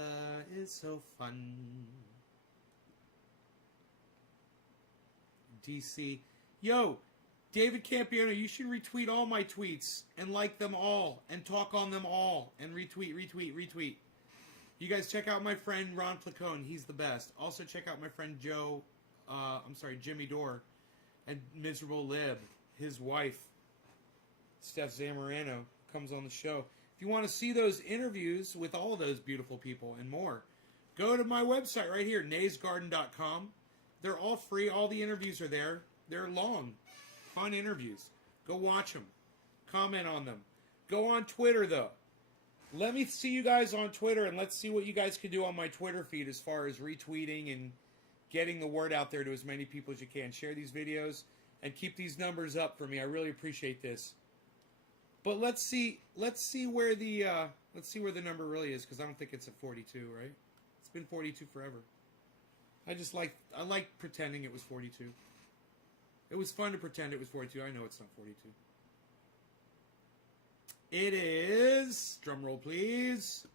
is so fun. DC. Yo, David Campiano, you should retweet all my tweets and like them all and talk on them all and retweet. You guys check out my friend Ron Placone. He's the best. Also check out my friend Jimmy Dore and Miserable Lib. His wife, Steph Zamorano, comes on the show. If you want to see those interviews with all of those beautiful people and more, go to my website right here, naysgarden.com. They're all free. All the interviews are there. They're long, fun interviews. Go watch them. Comment on them. Go on Twitter, though. Let me see you guys on Twitter, and let's see what you guys can do on my Twitter feed as far as retweeting and getting the word out there to as many people as you can. Share these videos and keep these numbers up for me. I really appreciate this. But let's see where the number really is, because I don't think it's at 42, right? It's been 42 forever. I like pretending it was 42. It was fun to pretend it was 42. I know it's not 42. It is, drum roll please,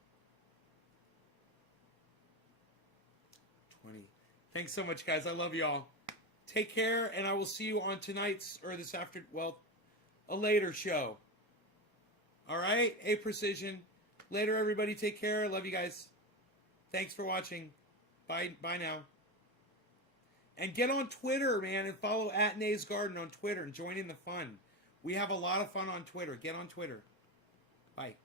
20. Thanks so much, guys. I love y'all. Take care, and I will see you on tonight's, or this after, a later show. All right? A Precision. Later, everybody. Take care. Love you guys. Thanks for watching. Bye now. And get on Twitter, man, and follow @NaysGarden on Twitter and join in the fun. We have a lot of fun on Twitter. Get on Twitter. Bye.